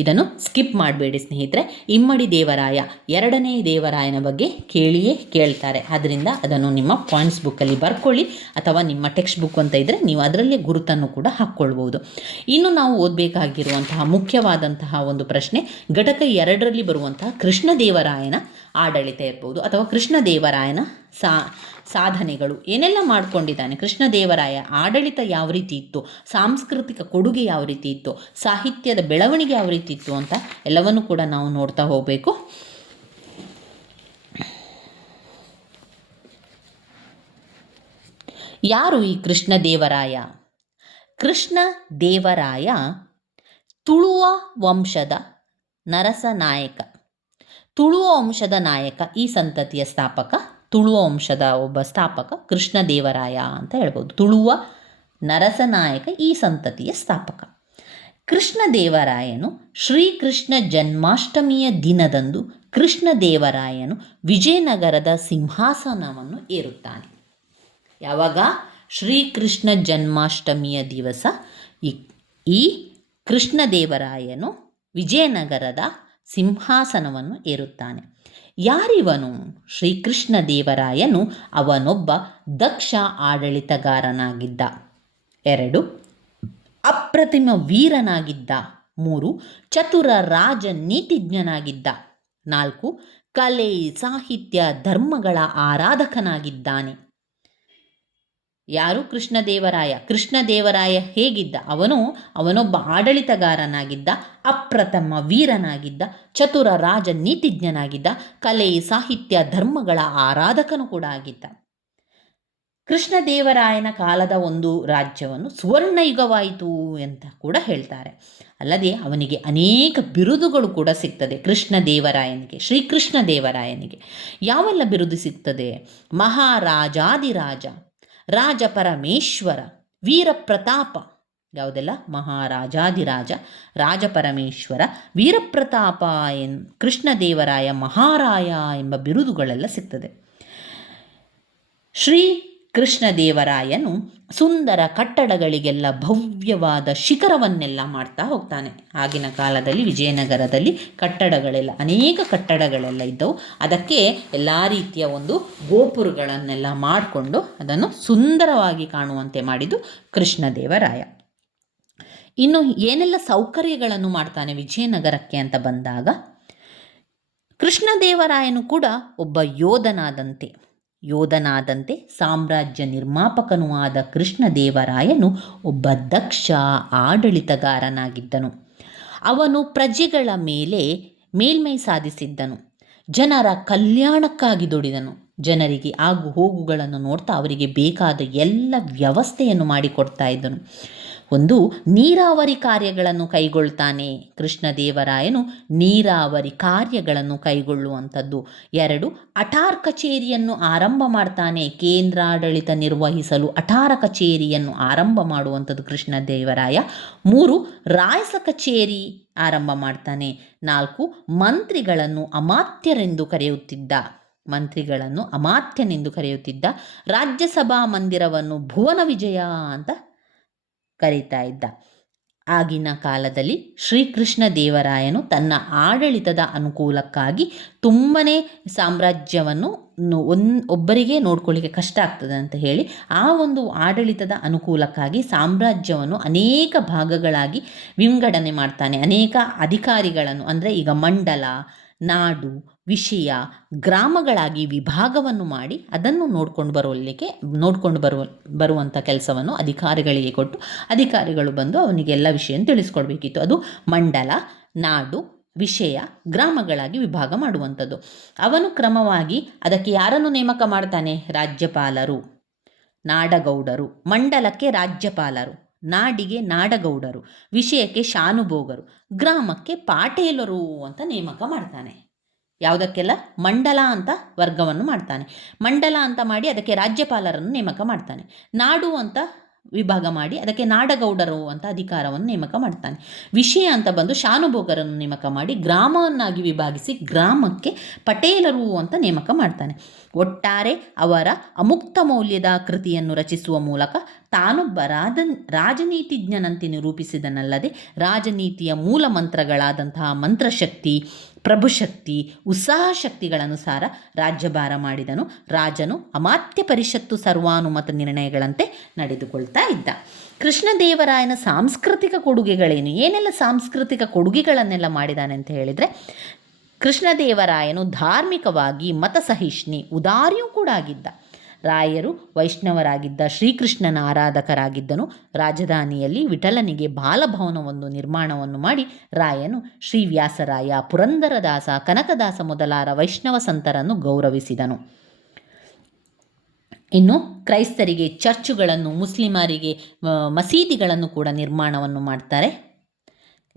ಇದನ್ನು ಸ್ಕಿಪ್ ಮಾಡಬೇಡಿ ಸ್ನೇಹಿತರೆ. ಇಮ್ಮಡಿ ದೇವರಾಯ ಎರಡನೇ ದೇವರಾಯನ ಬಗ್ಗೆ ಕೇಳಿಯೇ ಕೇಳ್ತಾರೆ. ಆದ್ದರಿಂದ ಅದನ್ನು ನಿಮ್ಮ ಪಾಯಿಂಟ್ಸ್ ಬುಕ್ಕಲ್ಲಿ ಬರ್ಕೊಳ್ಳಿ, ಅಥವಾ ನಿಮ್ಮ ಟೆಕ್ಸ್ಟ್ ಬುಕ್ ಅಂತ ಇದ್ದರೆ ನೀವು ಅದರಲ್ಲೇ ಗುರುತನ್ನು ಕೂಡ ಹಾಕ್ಕೊಳ್ಬೋದು. ಇನ್ನು ನಾವು ಓದಬೇಕಾಗಿರುವಂತಹ ಮುಖ್ಯವಾದಂತಹ ಒಂದು ಪ್ರಶ್ನೆ, ಘಟಕ 2ರಲ್ಲಿ ಬರುವಂತಹ ಕೃಷ್ಣದೇವರಾಯನ ಆಡಳಿತ ಇರ್ಬೋದು, ಅಥವಾ ಕೃಷ್ಣದೇವರಾಯನ ಸಾಧನೆಗಳು ಏನೆಲ್ಲ ಮಾಡಿಕೊಂಡಿದ್ದಾನೆ, ಕೃಷ್ಣದೇವರಾಯ ಆಡಳಿತ ಯಾವ ರೀತಿ ಇತ್ತು, ಸಾಂಸ್ಕೃತಿಕ ಕೊಡುಗೆ ಯಾವ ರೀತಿ ಇತ್ತು, ಸಾಹಿತ್ಯದ ಬೆಳವಣಿಗೆ ಯಾವ ರೀತಿ ಇತ್ತು ಅಂತ ಎಲ್ಲವನ್ನೂ ಕೂಡ ನಾವು ನೋಡ್ತಾ ಹೋಗಬೇಕು. ಯಾರು ಈ ಕೃಷ್ಣದೇವರಾಯ? ಕೃಷ್ಣದೇವರಾಯ ತುಳುವ ವಂಶದ ನರಸನಾಯಕ. ತುಳುವ ವಂಶದ ನಾಯಕ, ಈ ಸಂತತಿಯ ಸ್ಥಾಪಕ, ತುಳುವ ವಂಶದ ಒಬ್ಬ ಸ್ಥಾಪಕ ಕೃಷ್ಣದೇವರಾಯ ಅಂತ ಹೇಳ್ಬೋದು. ತುಳುವ ನರಸನಾಯಕ, ಈ ಸಂತತಿಯ ಸ್ಥಾಪಕ. ಕೃಷ್ಣದೇವರಾಯನು ಶ್ರೀಕೃಷ್ಣ ಜನ್ಮಾಷ್ಟಮಿಯ ದಿನದಂದು ಕೃಷ್ಣದೇವರಾಯನು ವಿಜಯನಗರದ ಸಿಂಹಾಸನವನ್ನು ಏರುತ್ತಾನೆ. ಯಾವಾಗ? ಶ್ರೀಕೃಷ್ಣ ಜನ್ಮಾಷ್ಟಮಿಯ ದಿವಸ ಈ ಕೃಷ್ಣದೇವರಾಯನು ವಿಜಯನಗರದ ಸಿಂಹಾಸನವನ್ನು ಏರುತ್ತಾನೆ. ಯಾರಿವನು? ಶ್ರೀಕೃಷ್ಣ ದೇವರಾಯನು ಅವನೊಬ್ಬ ದಕ್ಷ ಆಡಳಿತಗಾರನಾಗಿದ್ದ. 2 ಅಪ್ರತಿಮ ವೀರನಾಗಿದ್ದ. 3 ಚತುರ ರಾಜನೀತಿಜ್ಞನಾಗಿದ್ದ. 4 ಕಲೆ ಸಾಹಿತ್ಯ ಧರ್ಮಗಳ ಆರಾಧಕನಾಗಿದ್ದಾನೆ. ಯಾರು? ಕೃಷ್ಣದೇವರಾಯ. ಕೃಷ್ಣದೇವರಾಯ ಹೇಗಿದ್ದ? ಅವನೊಬ್ಬ ಆಡಳಿತಗಾರನಾಗಿದ್ದ, ಅಪ್ರಥಮ ವೀರನಾಗಿದ್ದ, ಚತುರ ರಾಜನೀತಿಜ್ಞನಾಗಿದ್ದ, ಕಲೆ ಸಾಹಿತ್ಯ ಧರ್ಮಗಳ ಆರಾಧಕನು ಕೂಡ ಆಗಿದ್ದ. ಕೃಷ್ಣದೇವರಾಯನ ಕಾಲದ ಒಂದು ರಾಜ್ಯವನ್ನು ಸುವರ್ಣಯುಗವಾಯಿತು ಅಂತ ಕೂಡ ಹೇಳ್ತಾರೆ. ಅಲ್ಲದೆ ಅವನಿಗೆ ಅನೇಕ ಬಿರುದುಗಳು ಕೂಡ ಸಿಗ್ತದೆ. ಕೃಷ್ಣದೇವರಾಯನಿಗೆ, ಶ್ರೀಕೃಷ್ಣ ದೇವರಾಯನಿಗೆ ಯಾವೆಲ್ಲ ಬಿರುದು ಸಿಗ್ತದೆ? ಮಹಾರಾಜಾದಿರಾಜ, ರಾಜ ಪರಮೇಶ್ವರ, ವೀರಪ್ರತಾಪ. ಯಾವುದೆಲ್ಲ? ಮಹಾರಾಜಾದಿರಾಜ, ರಾಜಪರಮೇಶ್ವರ, ವೀರಪ್ರತಾಪ, ಕೃಷ್ಣದೇವರಾಯ ಮಹಾರಾಯ ಎಂಬ ಬಿರುದುಗಳೆಲ್ಲ ಸಿಗ್ತದೆ. ಶ್ರೀ ಕೃಷ್ಣದೇವರಾಯನು ಸುಂದರ ಕಟ್ಟಡಗಳಿಗೆಲ್ಲ ಭವ್ಯವಾದ ಶಿಖರವನ್ನೆಲ್ಲ ಮಾಡ್ತಾ ಹೋಗ್ತಾನೆ. ಆಗಿನ ಕಾಲದಲ್ಲಿ ವಿಜಯನಗರದಲ್ಲಿ ಕಟ್ಟಡಗಳೆಲ್ಲ, ಅನೇಕ ಕಟ್ಟಡಗಳೆಲ್ಲ ಇದ್ದವು. ಅದಕ್ಕೆ ಎಲ್ಲ ರೀತಿಯ ಒಂದು ಗೋಪುರಗಳನ್ನೆಲ್ಲ ಮಾಡಿಕೊಂಡು ಅದನ್ನು ಸುಂದರವಾಗಿ ಕಾಣುವಂತೆ ಮಾಡಿದ್ದು ಕೃಷ್ಣದೇವರಾಯ. ಇನ್ನು ಏನೆಲ್ಲ ಸೌಕರ್ಯಗಳನ್ನು ಮಾಡ್ತಾನೆ ವಿಜಯನಗರಕ್ಕೆ ಅಂತ ಬಂದಾಗ, ಕೃಷ್ಣದೇವರಾಯನು ಕೂಡ ಒಬ್ಬ ಯೋಧನಾದಂತೆ ಸಾಮ್ರಾಜ್ಯ ನಿರ್ಮಾಪಕನೂ ಆದ ಕೃಷ್ಣದೇವರಾಯನು ಒಬ್ಬ ದಕ್ಷ ಆಡಳಿತಗಾರನಾಗಿದ್ದನು. ಅವನು ಪ್ರಜೆಗಳ ಮೇಲೆ ಮೇಲ್ಮೈ ಸಾಧಿಸಿದ್ದನು. ಜನರ ಕಲ್ಯಾಣಕ್ಕಾಗಿ ದುಡಿದನು. ಜನರಿಗೆ ಆಗು ಹೋಗುಗಳನ್ನು ನೋಡ್ತಾ ಅವರಿಗೆ ಬೇಕಾದ ಎಲ್ಲ ವ್ಯವಸ್ಥೆಯನ್ನು ಮಾಡಿಕೊಡ್ತಾ ಇದ್ದನು. ಒಂದು ನೀರಾವರಿ ಕಾರ್ಯಗಳನ್ನು ಕೈಗೊಳ್ತಾನೆ ಕೃಷ್ಣದೇವರಾಯನು. ನೀರಾವರಿ ಕಾರ್ಯಗಳನ್ನು ಕೈಗೊಳ್ಳುವಂಥದ್ದು. 2 ಅಟಾರ್ ಕಚೇರಿಯನ್ನು ಆರಂಭ ಮಾಡ್ತಾನೆ. ಕೇಂದ್ರಾಡಳಿತ ನಿರ್ವಹಿಸಲು ಅಟಾರ ಕಚೇರಿಯನ್ನು ಆರಂಭ ಮಾಡುವಂಥದ್ದು ಕೃಷ್ಣದೇವರಾಯ. 3 ರಾಯಸ ಕಚೇರಿ ಆರಂಭ ಮಾಡ್ತಾನೆ. 4 ಮಂತ್ರಿಗಳನ್ನು ಅಮಾತ್ಯರೆಂದು ಕರೆಯುತ್ತಿದ್ದ. ರಾಜ್ಯಸಭಾ ಮಂದಿರವನ್ನು ಭುವನ ವಿಜಯ ಅಂತ ಕರೀತಾ ಇದ್ದ. ಆಗಿನ ಕಾಲದಲ್ಲಿ ಶ್ರೀಕೃಷ್ಣ ದೇವರಾಯನು ತನ್ನ ಆಡಳಿತದ ಅನುಕೂಲಕ್ಕಾಗಿ ತುಂಬನೇ ಸಾಮ್ರಾಜ್ಯವನ್ನು ಒಬ್ಬರಿಗೆ ನೋಡ್ಕೊಳ್ಳಿಕ್ಕೆ ಕಷ್ಟ ಆಗ್ತದೆ ಅಂತ ಹೇಳಿ ಆ ಒಂದು ಆಡಳಿತದ ಅನುಕೂಲಕ್ಕಾಗಿ ಸಾಮ್ರಾಜ್ಯವನ್ನು ಅನೇಕ ಭಾಗಗಳಾಗಿ ವಿಂಗಡಣೆ ಮಾಡ್ತಾನೆ. ಅನೇಕ ಅಧಿಕಾರಿಗಳನ್ನು, ಅಂದರೆ ಈಗ ಮಂಡಲ, ನಾಡು, ವಿಷಯ, ಗ್ರಾಮಗಳಾಗಿ ವಿಭಾಗವನ್ನು ಮಾಡಿ ಅದನ್ನು ನೋಡ್ಕೊಂಡು ಬರುವಂಥ ಕೆಲಸವನ್ನು ಅಧಿಕಾರಿಗಳಿಗೆ ಕೊಟ್ಟು ಅಧಿಕಾರಿಗಳು ಬಂದು ಅವನಿಗೆಲ್ಲ ವಿಷಯ ತಿಳಿಸ್ಕೊಡ್ಬೇಕಿತ್ತು. ಅದು ಮಂಡಲ, ನಾಡು, ವಿಷಯ, ಗ್ರಾಮಗಳಾಗಿ ವಿಭಾಗ ಮಾಡುವಂಥದ್ದು. ಅವನು ಕ್ರಮವಾಗಿ ಅದಕ್ಕೆ ಯಾರನ್ನು ನೇಮಕ ಮಾಡ್ತಾನೆ? ರಾಜ್ಯಪಾಲರು, ನಾಡಗೌಡರು. ಮಂಡಲಕ್ಕೆ ರಾಜ್ಯಪಾಲರು, ನಾಡಿಗೆ ನಾಡಗೌಡರು, ವಿಷಯಕ್ಕೆ ಶಾನುಭೋಗರು, ಗ್ರಾಮಕ್ಕೆ ಪಾಟೇಲರು ಅಂತ ನೇಮಕ ಮಾಡ್ತಾನೆ. ಯಾವುದಕ್ಕೆಲ್ಲ? ಮಂಡಲ ಅಂತ ವರ್ಗವನ್ನು ಮಾಡ್ತಾನೆ. ಮಂಡಲ ಅಂತ ಮಾಡಿ ಅದಕ್ಕೆ ರಾಜ್ಯಪಾಲರನ್ನು ನೇಮಕ ಮಾಡ್ತಾನೆ. ನಾಡು ಅಂತ ವಿಭಾಗ ಮಾಡಿ ಅದಕ್ಕೆ ನಾಡಗೌಡರು ಅಂತ ಅಧಿಕಾರವನ್ನು ನೇಮಕ ಮಾಡ್ತಾನೆ. ವಿಷಯ ಅಂತ ಬಂದು ಶಾನುಭೋಗರನ್ನು ನೇಮಕ ಮಾಡಿ ಗ್ರಾಮವನ್ನಾಗಿ ವಿಭಾಗಿಸಿ ಗ್ರಾಮಕ್ಕೆ ಪಟೇಲರು ಅಂತ ನೇಮಕ ಮಾಡ್ತಾನೆ. ಒಟ್ಟಾರೆ ಅವರ ಅಮುಕ್ತ ಮೌಲ್ಯದ ಕೃತಿಯನ್ನು ರಚಿಸುವ ಮೂಲಕ ತಾನೊಬ್ಬ ರಾಜನೀತಿಜ್ಞನಂತೆ ನಿರೂಪಿಸಿದನಲ್ಲದೆ ರಾಜನೀತಿಯ ಮೂಲ ಮಂತ್ರಗಳಾದಂತಹ ಮಂತ್ರಶಕ್ತಿ, ಪ್ರಭುಶಕ್ತಿ, ಉತ್ಸಾಹ ಶಕ್ತಿಗಳನುಸಾರ ರಾಜ್ಯಭಾರ ಮಾಡಿದನು. ರಾಜನು ಅಮಾತ್ಯ ಪರಿಷತ್ತು ಸರ್ವಾನುಮತ ನಿರ್ಣಯಗಳಂತೆ ನಡೆದುಕೊಳ್ತಾ ಇದ್ದ. ಕೃಷ್ಣದೇವರಾಯನ ಸಾಂಸ್ಕೃತಿಕ ಕೊಡುಗೆಗಳೇನು? ಏನೆಲ್ಲ ಸಾಂಸ್ಕೃತಿಕ ಕೊಡುಗೆಗಳನ್ನೆಲ್ಲ ಮಾಡಿದ್ದಾನೆ ಅಂತ ಹೇಳಿದರೆ, ಕೃಷ್ಣದೇವರಾಯನು ಧಾರ್ಮಿಕವಾಗಿ ಮತಸಹಿಷ್ಣಿ, ಉದಾರಿಯೂ ಕೂಡ ಆಗಿದ್ದ. ರಾಯರು ವೈಷ್ಣವರಾಗಿದ್ದ, ಶ್ರೀಕೃಷ್ಣನ ಆರಾಧಕರಾಗಿದ್ದನು. ರಾಜಧಾನಿಯಲ್ಲಿ ವಿಠಲನಿಗೆ ಬಾಲಭವನವೊಂದು ನಿರ್ಮಾಣವನ್ನು ಮಾಡಿ ರಾಯನು ಶ್ರೀವ್ಯಾಸರಾಯ, ಪುರಂದರದಾಸ, ಕನಕದಾಸ ಮೊದಲಾದ ವೈಷ್ಣವ ಸಂತರನ್ನು ಗೌರವಿಸಿದನು. ಇನ್ನು ಕ್ರೈಸ್ತರಿಗೆ ಚರ್ಚುಗಳನ್ನು, ಮುಸ್ಲಿಮರಿಗೆ ಮಸೀದಿಗಳನ್ನು ಕೂಡ ನಿರ್ಮಾಣವನ್ನು ಮಾಡ್ತಾರೆ.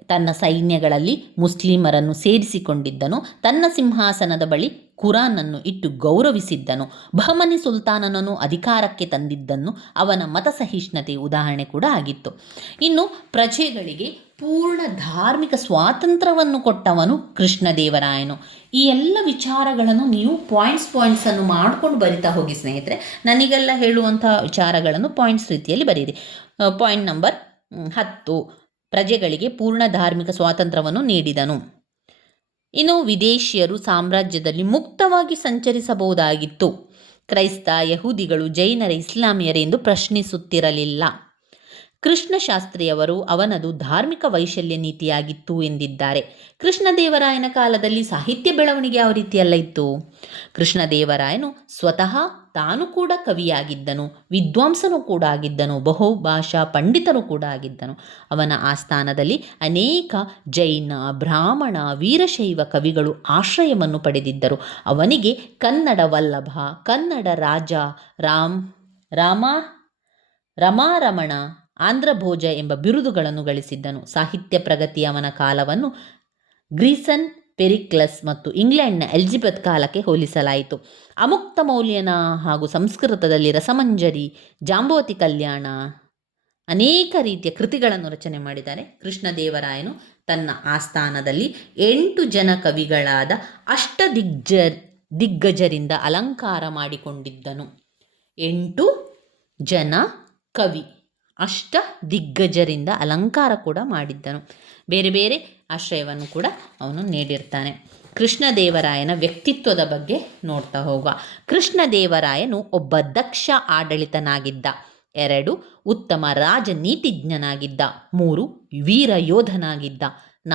ತನ್ನ ಸೈನ್ಯಗಳಲ್ಲಿ ಮುಸ್ಲಿಮರನ್ನು ಸೇರಿಸಿಕೊಂಡಿದ್ದನು. ತನ್ನ ಸಿಂಹಾಸನದ ಬಳಿ ಕುರಾನನ್ನು ಇಟ್ಟು ಗೌರವಿಸಿದ್ದನು. ಬಹಮನಿ ಸುಲ್ತಾನನನ್ನು ಅಧಿಕಾರಕ್ಕೆ ತಂದಿದ್ದನ್ನು ಅವನ ಮತಸಹಿಷ್ಣುತೆ ಉದಾಹರಣೆ ಕೂಡ ಆಗಿತ್ತು. ಇನ್ನು ಪ್ರಜೆಗಳಿಗೆ ಪೂರ್ಣ ಧಾರ್ಮಿಕ ಸ್ವಾತಂತ್ರ್ಯವನ್ನು ಕೊಟ್ಟವನು ಕೃಷ್ಣದೇವರಾಯನು. ಈ ಎಲ್ಲ ವಿಚಾರಗಳನ್ನು ನೀವು ಪಾಯಿಂಟ್ಸನ್ನು ಮಾಡ್ಕೊಂಡು ಬರಿತಾ ಹೋಗಿ ಸ್ನೇಹಿತರೆ. ನನಗೆಲ್ಲ ಹೇಳುವಂಥ ವಿಚಾರಗಳನ್ನು ಪಾಯಿಂಟ್ಸ್ ರೀತಿಯಲ್ಲಿ ಬರೀರಿ. ಪಾಯಿಂಟ್ ನಂಬರ್ 10, ಪ್ರಜೆಗಳಿಗೆ ಪೂರ್ಣ ಧಾರ್ಮಿಕ ಸ್ವಾತಂತ್ರ್ಯವನ್ನು ನೀಡಿದನು. ಇನ್ನು ವಿದೇಶಿಯರು ಸಾಮ್ರಾಜ್ಯದಲ್ಲಿ ಮುಕ್ತವಾಗಿ ಸಂಚರಿಸಬಹುದಾಗಿತ್ತು. ಕ್ರೈಸ್ತ, ಯಹೂದಿಗಳು, ಜೈನರ, ಇಸ್ಲಾಮಿಯರೆಂದು ಪ್ರಶ್ನಿಸುತ್ತಿರಲಿಲ್ಲ. ಕೃಷ್ಣಶಾಸ್ತ್ರಿಯವರು ಅವನದು ಧಾರ್ಮಿಕ ವೈಶಲ್ಯ ನೀತಿಯಾಗಿತ್ತು ಎಂದಿದ್ದಾರೆ. ಕೃಷ್ಣದೇವರಾಯನ ಕಾಲದಲ್ಲಿ ಸಾಹಿತ್ಯ ಬೆಳವಣಿಗೆ ಯಾವ ರೀತಿಯೆಲ್ಲ ಇತ್ತು? ಕೃಷ್ಣದೇವರಾಯನು ಸ್ವತಃ ತಾನು ಕೂಡ ಕವಿಯಾಗಿದ್ದನು, ವಿದ್ವಾಂಸನೂ ಕೂಡ ಆಗಿದ್ದನು, ಬಹುಭಾಷಾ ಪಂಡಿತನೂ ಕೂಡ ಆಗಿದ್ದನು. ಅವನ ಆಸ್ಥಾನದಲ್ಲಿ ಅನೇಕ ಜೈನ, ಬ್ರಾಹ್ಮಣ, ವೀರಶೈವ ಕವಿಗಳು ಆಶ್ರಯವನ್ನು ಪಡೆದಿದ್ದರು. ಅವನಿಗೆ ಕನ್ನಡ ವಲ್ಲಭ, ಕನ್ನಡ ರಾಜ, ರಮಾರಮಣ, ಆಂಧ್ರಭೋಜ ಎಂಬ ಬಿರುದುಗಳನ್ನು ಗಳಿಸಿದ್ದನು. ಸಾಹಿತ್ಯ ಪ್ರಗತಿ ಅವನ ಕಾಲವನ್ನು ಗ್ರೀಸನ್, ಪೆರಿಕ್ಲಸ್ ಮತ್ತು ಇಂಗ್ಲೆಂಡ್ನ ಎಲಿಜಬೆತ್ ಕಾಲಕ್ಕೆ ಹೋಲಿಸಲಾಯಿತು. ಅಮುಕ್ತ ಮೌಲ್ಯನ ಹಾಗೂ ಸಂಸ್ಕೃತದಲ್ಲಿ ರಸಮಂಜರಿ, ಜಾಂಬವತಿ ಕಲ್ಯಾಣ ಅನೇಕ ರೀತಿಯ ಕೃತಿಗಳನ್ನು ರಚನೆ ಮಾಡಿದ್ದಾರೆ. ಕೃಷ್ಣದೇವರಾಯನು ತನ್ನ ಆಸ್ಥಾನದಲ್ಲಿ 8 ಜನ ಕವಿಗಳಾದ ದಿಗ್ಗಜರಿಂದ ಅಲಂಕಾರ ಮಾಡಿಕೊಂಡಿದ್ದನು. 8 ಜನ ಕವಿ ದಿಗ್ಗಜರಿಂದ ಅಲಂಕಾರ ಕೂಡ ಮಾಡಿದ್ದನು. ಬೇರೆ ಬೇರೆ ಆಶ್ರಯವನ್ನು ಕೂಡ ಅವನು ನೀಡಿರ್ತಾನೆ. ಕೃಷ್ಣದೇವರಾಯನ ವ್ಯಕ್ತಿತ್ವದ ಬಗ್ಗೆ ನೋಡ್ತಾ ಹೋಗುವ. ಕೃಷ್ಣದೇವರಾಯನು ಒಬ್ಬ ದಕ್ಷ ಆಡಳಿತನಾಗಿದ್ದ. 2 ಉತ್ತಮ ರಾಜನೀತಿಜ್ಞನಾಗಿದ್ದ. 3 ವೀರ ಯೋಧನಾಗಿದ್ದ.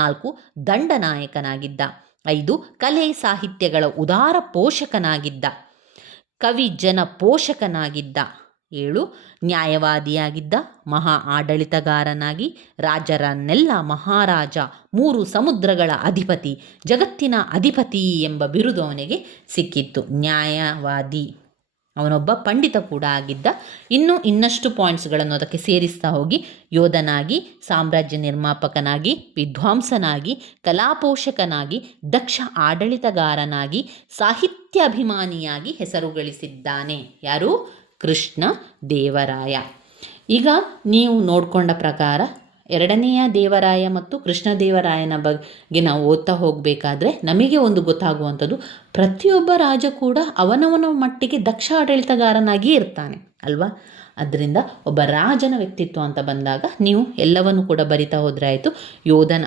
4 ದಂಡನಾಯಕನಾಗಿದ್ದ. 5 ಕಲೆ ಸಾಹಿತ್ಯಗಳ ಉದಾರ ಪೋಷಕನಾಗಿದ್ದ, ಕವಿ ಜನ ಪೋಷಕನಾಗಿದ್ದ. 7 ನ್ಯಾಯವಾದಿಯಾಗಿದ್ದ, ಮಹಾ ಆಡಳಿತಗಾರನಾಗಿ ರಾಜರನ್ನೆಲ್ಲ ಮಹಾರಾಜ, 3 ಸಮುದ್ರಗಳ ಅಧಿಪತಿ, ಜಗತ್ತಿನ ಅಧಿಪತಿ ಎಂಬ ಬಿರುದು ಅವನಿಗೆ ಸಿಕ್ಕಿತ್ತು. ನ್ಯಾಯವಾದಿ, ಅವನೊಬ್ಬ ಪಂಡಿತ ಕೂಡ ಆಗಿದ್ದ. ಇನ್ನಷ್ಟು ಪಾಯಿಂಟ್ಸ್ಗಳನ್ನು ಅದಕ್ಕೆ ಸೇರಿಸ್ತಾ ಹೋಗಿ ಯೋಧನಾಗಿ, ಸಾಮ್ರಾಜ್ಯ ನಿರ್ಮಾಪಕನಾಗಿ, ವಿದ್ವಾಂಸನಾಗಿ, ಕಲಾಪೋಷಕನಾಗಿ, ದಕ್ಷ ಆಡಳಿತಗಾರನಾಗಿ, ಸಾಹಿತ್ಯ ಅಭಿಮಾನಿಯಾಗಿ ಹೆಸರು ಗಳಿಸಿದ್ದಾನೆ. ಯಾರು? ಕೃಷ್ಣ ದೇವರಾಯ. ಈಗ ನೀವು ನೋಡಿಕೊಂಡ ಪ್ರಕಾರ 2ನೆಯ ದೇವರಾಯ ಮತ್ತು ಕೃಷ್ಣದೇವರಾಯನ ಬಗ್ಗೆ ನಾವು ಓದ್ತಾ ಹೋಗಬೇಕಾದ್ರೆ ನಮಗೆ ಒಂದು ಗೊತ್ತಾಗುವಂಥದ್ದು, ಪ್ರತಿಯೊಬ್ಬ ರಾಜ ಕೂಡ ಅವನವನ ಮಟ್ಟಿಗೆ ದಕ್ಷ ಆಡಳಿತಗಾರನಾಗಿ ಇರ್ತಾನೆ ಅಲ್ವಾ? ಅದರಿಂದ ಒಬ್ಬ ರಾಜನ ವ್ಯಕ್ತಿತ್ವ ಅಂತ ಬಂದಾಗ ನೀವು ಎಲ್ಲವನ್ನು ಕೂಡ ಬರಿತಾ ಹೋದರೆ ಆಯಿತು.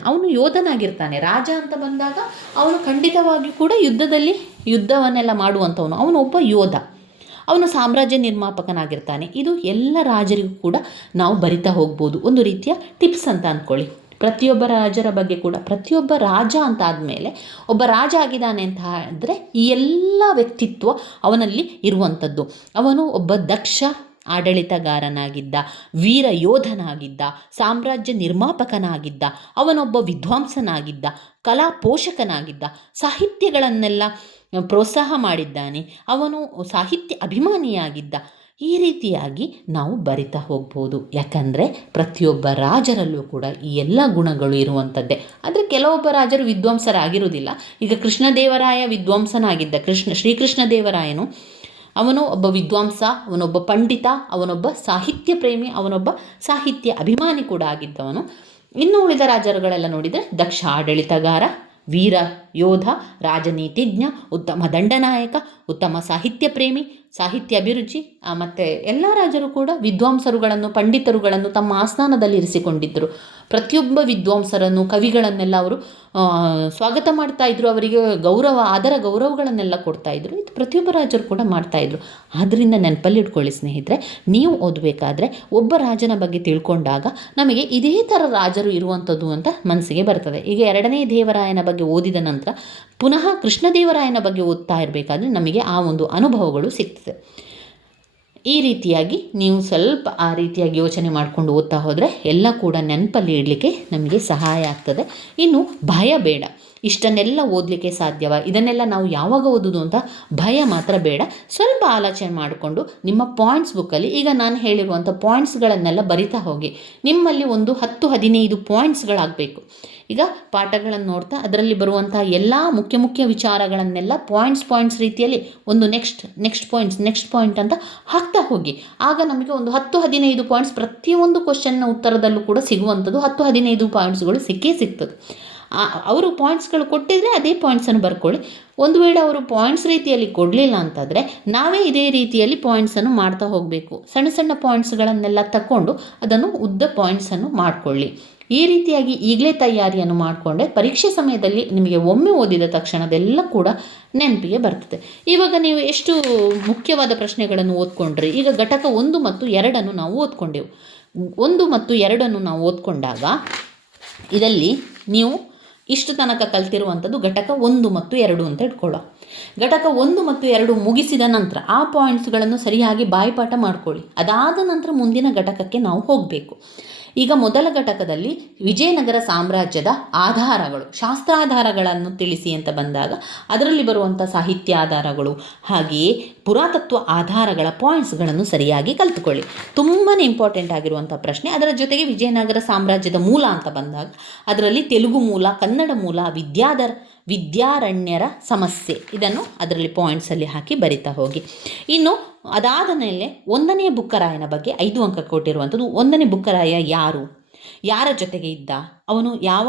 ಅವನು ಯೋಧನಾಗಿರ್ತಾನೆ. ರಾಜ ಅಂತ ಬಂದಾಗ ಅವನು ಖಂಡಿತವಾಗಿಯೂ ಕೂಡ ಯುದ್ಧವನ್ನೆಲ್ಲ ಮಾಡುವಂಥವನು. ಅವನು ಒಬ್ಬ ಯೋಧ, ಅವನು ಸಾಮ್ರಾಜ್ಯ ನಿರ್ಮಾಪಕನಾಗಿರ್ತಾನೆ. ಇದು ಎಲ್ಲ ರಾಜರಿಗೂ ಕೂಡ ನಾವು ಬರಿತಾ ಹೋಗ್ಬೋದು. ಒಂದು ರೀತಿಯ ಟಿಪ್ಸ್ ಅಂತ ಅಂದ್ಕೊಳ್ಳಿ. ಪ್ರತಿಯೊಬ್ಬ ರಾಜರ ಬಗ್ಗೆ ಕೂಡ, ಪ್ರತಿಯೊಬ್ಬ ರಾಜ ಅಂತ ಆದಮೇಲೆ ಒಬ್ಬ ರಾಜ ಆಗಿದ್ದಾನೆ ಅಂತ ಅಂದರೆ ಈ ಎಲ್ಲ ವ್ಯಕ್ತಿತ್ವ ಅವನಲ್ಲಿ ಇರುವಂಥದ್ದು. ಅವನು ಒಬ್ಬ ದಕ್ಷ ಆಡಳಿತಗಾರನಾಗಿದ್ದ, ವೀರ ಯೋಧನಾಗಿದ್ದ, ಸಾಮ್ರಾಜ್ಯ ನಿರ್ಮಾಪಕನಾಗಿದ್ದ, ಅವನೊಬ್ಬ ವಿದ್ವಾಂಸನಾಗಿದ್ದ, ಕಲಾ ಪೋಷಕನಾಗಿದ್ದ, ಸಾಹಿತ್ಯಗಳನ್ನೆಲ್ಲ ಪ್ರೋತ್ಸಾಹ ಮಾಡಿದ್ದಾನೆ, ಅವನು ಸಾಹಿತ್ಯ ಅಭಿಮಾನಿಯಾಗಿದ್ದ. ಈ ರೀತಿಯಾಗಿ ನಾವು ಬರಿತಾ ಹೋಗ್ಬೋದು. ಯಾಕಂದರೆ ಪ್ರತಿಯೊಬ್ಬ ರಾಜರಲ್ಲೂ ಕೂಡ ಈ ಎಲ್ಲ ಗುಣಗಳು ಇರುವಂಥದ್ದೇ. ಆದರೆ ಕೆಲವೊಬ್ಬ ರಾಜರು ವಿದ್ವಾಂಸರಾಗಿರುವುದಿಲ್ಲ. ಈಗ ಕೃಷ್ಣದೇವರಾಯ ವಿದ್ವಾಂಸನಾಗಿದ್ದ. ಶ್ರೀಕೃಷ್ಣ ದೇವರಾಯನು ಅವನು ಒಬ್ಬ ವಿದ್ವಾಂಸ, ಅವನೊಬ್ಬ ಪಂಡಿತ, ಅವನೊಬ್ಬ ಸಾಹಿತ್ಯ ಪ್ರೇಮಿ, ಅವನೊಬ್ಬ ಸಾಹಿತ್ಯ ಅಭಿಮಾನಿ ಕೂಡ ಆಗಿದ್ದವನು. ಇನ್ನು ಉಳಿದ ರಾಜರುಗಳೆಲ್ಲ ನೋಡಿದರೆ ದಕ್ಷ ಆಡಳಿತಗಾರ, ವೀರ ಯೋಧ, ರಾಜನೀತಿಜ್ಞ, ಉತ್ತಮ ದಂಡನಾಯಕ, ಉತ್ತಮ ಸಾಹಿತ್ಯ ಪ್ರೇಮಿ, ಸಾಹಿತ್ಯ ಅಭಿರುಚಿ. ಮತ್ತು ಎಲ್ಲ ರಾಜರು ಕೂಡ ವಿದ್ವಾಂಸರುಗಳನ್ನು, ಪಂಡಿತರುಗಳನ್ನು ತಮ್ಮ ಆಸ್ಥಾನದಲ್ಲಿ ಇರಿಸಿಕೊಂಡಿದ್ದರು. ಪ್ರತಿಯೊಬ್ಬ ವಿದ್ವಾಂಸರನ್ನು, ಕವಿಗಳನ್ನೆಲ್ಲ ಅವರು ಸ್ವಾಗತ ಮಾಡ್ತಾಯಿದ್ರು. ಅವರಿಗೆ ಆದರ ಗೌರವಗಳನ್ನೆಲ್ಲ ಕೊಡ್ತಾಯಿದ್ರು. ಇದು ಪ್ರತಿಯೊಬ್ಬ ರಾಜರು ಕೂಡ ಮಾಡ್ತಾಯಿದ್ರು. ಆದ್ದರಿಂದ ನೆನಪಲ್ಲಿ ಇಟ್ಕೊಳ್ಳಿ ಸ್ನೇಹಿತರೆ, ನೀವು ಓದಬೇಕಾದ್ರೆ ಒಬ್ಬ ರಾಜನ ಬಗ್ಗೆ ತಿಳ್ಕೊಂಡಾಗ ನಮಗೆ ಇದೇ ಥರ ರಾಜರು ಇರುವಂಥದ್ದು ಅಂತ ಮನಸ್ಸಿಗೆ ಬರ್ತದೆ. ಈಗ 2ನೇ ದೇವರಾಯನ ಬಗ್ಗೆ ಓದಿದ ನಂತರ ಪುನಃ ಕೃಷ್ಣದೇವರಾಯನ ಬಗ್ಗೆ ಓದ್ತಾ ಇರಬೇಕಾದ್ರೆ ನಮಗೆ ಆ ಒಂದು ಅನುಭವಗಳು ಸಿಗ್ತದೆ. ಈ ರೀತಿಯಾಗಿ ನೀವು ಸ್ವಲ್ಪ ಆ ರೀತಿಯಾಗಿ ಯೋಚನೆ ಮಾಡಿಕೊಂಡು ಓದ್ತಾ ಹೋದರೆ ಎಲ್ಲ ಕೂಡ ನೆನಪಲ್ಲಿ ಇಡಲಿಕ್ಕೆ ನಮಗೆ ಸಹಾಯ ಆಗ್ತದೆ. ಇನ್ನು ಭಯ ಬೇಡ. ಇಷ್ಟನ್ನೆಲ್ಲ ಓದಲಿಕ್ಕೆ ಸಾಧ್ಯವ, ಇದನ್ನೆಲ್ಲ ನಾವು ಯಾವಾಗ ಓದೋದು ಅಂತ ಭಯ ಮಾತ್ರ ಬೇಡ. ಸ್ವಲ್ಪ ಆಲೋಚನೆ ಮಾಡಿಕೊಂಡು ನಿಮ್ಮ ಪಾಯಿಂಟ್ಸ್ ಬುಕ್ಕಲ್ಲಿ ಈಗ ನಾನು ಹೇಳಿರುವಂಥ ಪಾಯಿಂಟ್ಸ್ಗಳನ್ನೆಲ್ಲ ಬರಿತಾ ಹೋಗಿ. ನಿಮ್ಮಲ್ಲಿ ಒಂದು 10-15 ಪಾಯಿಂಟ್ಸ್ಗಳಾಗಬೇಕು. ಈಗ ಪಾಠಗಳನ್ನು ನೋಡ್ತಾ ಅದರಲ್ಲಿ ಬರುವಂಥ ಎಲ್ಲ ಮುಖ್ಯ ವಿಚಾರಗಳನ್ನೆಲ್ಲ ಪಾಯಿಂಟ್ಸ್ ರೀತಿಯಲ್ಲಿ ಒಂದು ನೆಕ್ಸ್ಟ್ ಪಾಯಿಂಟ್ ಅಂತ ಹಾಕ್ತಾ ಹೋಗಿ. ಆಗ ನಮಗೆ ಒಂದು 10-15 ಪಾಯಿಂಟ್ಸ್ ಪ್ರತಿಯೊಂದು ಕ್ವಶನ್ನ ಉತ್ತರದಲ್ಲೂ ಕೂಡ ಸಿಗುವಂಥದ್ದು 10-15 ಪಾಯಿಂಟ್ಸ್ಗಳು ಸಿಗ್ತದೆ. ಅವರು ಪಾಯಿಂಟ್ಸ್ಗಳು ಕೊಟ್ಟಿದ್ರೆ ಅದೇ ಪಾಯಿಂಟ್ಸನ್ನು ಬರ್ಕೊಳ್ಳಿ. ಒಂದು ವೇಳೆ ಅವರು ಪಾಯಿಂಟ್ಸ್ ರೀತಿಯಲ್ಲಿ ಕೊಡಲಿಲ್ಲ ಅಂತಂದರೆ ನಾವೇ ಇದೇ ರೀತಿಯಲ್ಲಿ ಪಾಯಿಂಟ್ಸನ್ನು ಮಾಡ್ತಾ ಹೋಗಬೇಕು. ಸಣ್ಣ ಪಾಯಿಂಟ್ಸ್ಗಳನ್ನೆಲ್ಲ ತಗೊಂಡು ಅದನ್ನು ಉದ್ದ ಪಾಯಿಂಟ್ಸನ್ನು ಮಾಡಿಕೊಳ್ಳಿ. ಈ ರೀತಿಯಾಗಿ ಈಗಲೇ ತಯಾರಿಯನ್ನು ಮಾಡಿಕೊಂಡೆ ಪರೀಕ್ಷೆ ಸಮಯದಲ್ಲಿ ನಿಮಗೆ ಒಮ್ಮೆ ಓದಿದ ತಕ್ಷಣದೆಲ್ಲ ಕೂಡ ನೆನಪಿಗೆ ಬರ್ತದೆ. ಇವಾಗ ನೀವು ಎಷ್ಟು ಮುಖ್ಯವಾದ ಪ್ರಶ್ನೆಗಳನ್ನು ಓದ್ಕೊಂಡ್ರಿ. ಈಗ ಘಟಕ 1 ಮತ್ತು 2 ನಾವು ಓದ್ಕೊಂಡೆವು. 1 ಮತ್ತು 2 ನಾವು ಓದ್ಕೊಂಡಾಗ ಇದರಲ್ಲಿ ನೀವು ಇಷ್ಟು ತನಕ ಕಲ್ತಿರುವಂಥದ್ದು ಘಟಕ 1 ಮತ್ತು 2 ಅಂತ ಇಟ್ಕೊಳ್ಳೋ. ಘಟಕ 1 ಮತ್ತು 2 ಮುಗಿಸಿದ ನಂತರ ಆ ಪಾಯಿಂಟ್ಸ್ಗಳನ್ನು ಸರಿಯಾಗಿ ಬಾಯಿಪಾಠ ಮಾಡ್ಕೊಳ್ಳಿ. ಅದಾದ ನಂತರ ಮುಂದಿನ ಘಟಕಕ್ಕೆ ನಾವು ಹೋಗಬೇಕು. ಈಗ ಮೊದಲ ಘಟಕದಲ್ಲಿ ವಿಜಯನಗರ ಸಾಮ್ರಾಜ್ಯದ ಆಧಾರಗಳು, ಶಾಸ್ತ್ರಾಧಾರಗಳನ್ನು ತಿಳಿಸಿ ಅಂತ ಬಂದಾಗ ಅದರಲ್ಲಿ ಬರುವಂಥ ಸಾಹಿತ್ಯ ಆಧಾರಗಳು ಹಾಗೆಯೇ ಪುರಾತತ್ವ ಆಧಾರಗಳ ಪಾಯಿಂಟ್ಸ್ಗಳನ್ನು ಸರಿಯಾಗಿ ಕಲ್ತುಕೊಳ್ಳಿ. ತುಂಬಾ ಇಂಪಾರ್ಟೆಂಟ್ ಆಗಿರುವಂಥ ಪ್ರಶ್ನೆ. ಅದರ ಜೊತೆಗೆ ವಿಜಯನಗರ ಸಾಮ್ರಾಜ್ಯದ ಮೂಲ ಅಂತ ಬಂದಾಗ ಅದರಲ್ಲಿ ತೆಲುಗು ಮೂಲ, ಕನ್ನಡ ಮೂಲ, ವಿದ್ಯಾರಣ್ಯರ ಸಮಸ್ಯೆ, ಇದನ್ನು ಅದರಲ್ಲಿ ಪಾಯಿಂಟ್ಸಲ್ಲಿ ಹಾಕಿ ಬರಿತಾ ಹೋಗಿ. ಇನ್ನು ಅದಾದ ಮೇಲೆ 1ನೇ ಬುಕ್ಕರಾಯನ ಬಗ್ಗೆ 5 ಅಂಕ ಕೊಟ್ಟಿರುವಂಥದ್ದು. 1ನೇ ಬುಕ್ಕರಾಯ ಯಾರ ಜೊತೆಗೆ ಇದ್ದ, ಅವನು ಯಾವ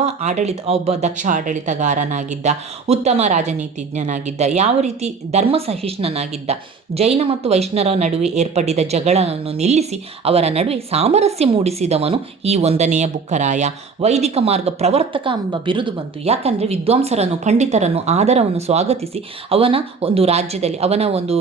ಒಬ್ಬ ದಕ್ಷ ಆಡಳಿತಗಾರನಾಗಿದ್ದ, ಉತ್ತಮ ರಾಜನೀತಿಜ್ಞನಾಗಿದ್ದ, ಯಾವ ರೀತಿ ಧರ್ಮ ಸಹಿಷ್ಣನಾಗಿದ್ದ, ಜೈನ ಮತ್ತು ವೈಷ್ಣವರ ನಡುವೆ ಏರ್ಪಡಿದ ಜಗಳವನ್ನು ನಿಲ್ಲಿಸಿ ಅವರ ನಡುವೆ ಸಾಮರಸ್ಯ ಮೂಡಿಸಿದವನು ಈ 1ನೆಯ ಬುಕ್ಕರಾಯ. ವೈದಿಕ ಮಾರ್ಗ ಪ್ರವರ್ತಕ ಎಂಬ ಬಿರುದು ಬಂತು. ಯಾಕಂದರೆ ವಿದ್ವಾಂಸರನ್ನು, ಪಂಡಿತರನ್ನು, ಆದರವನ್ನು ಸ್ವಾಗತಿಸಿ ಅವನ ಒಂದು ರಾಜ್ಯದಲ್ಲಿ, ಅವನ ಒಂದು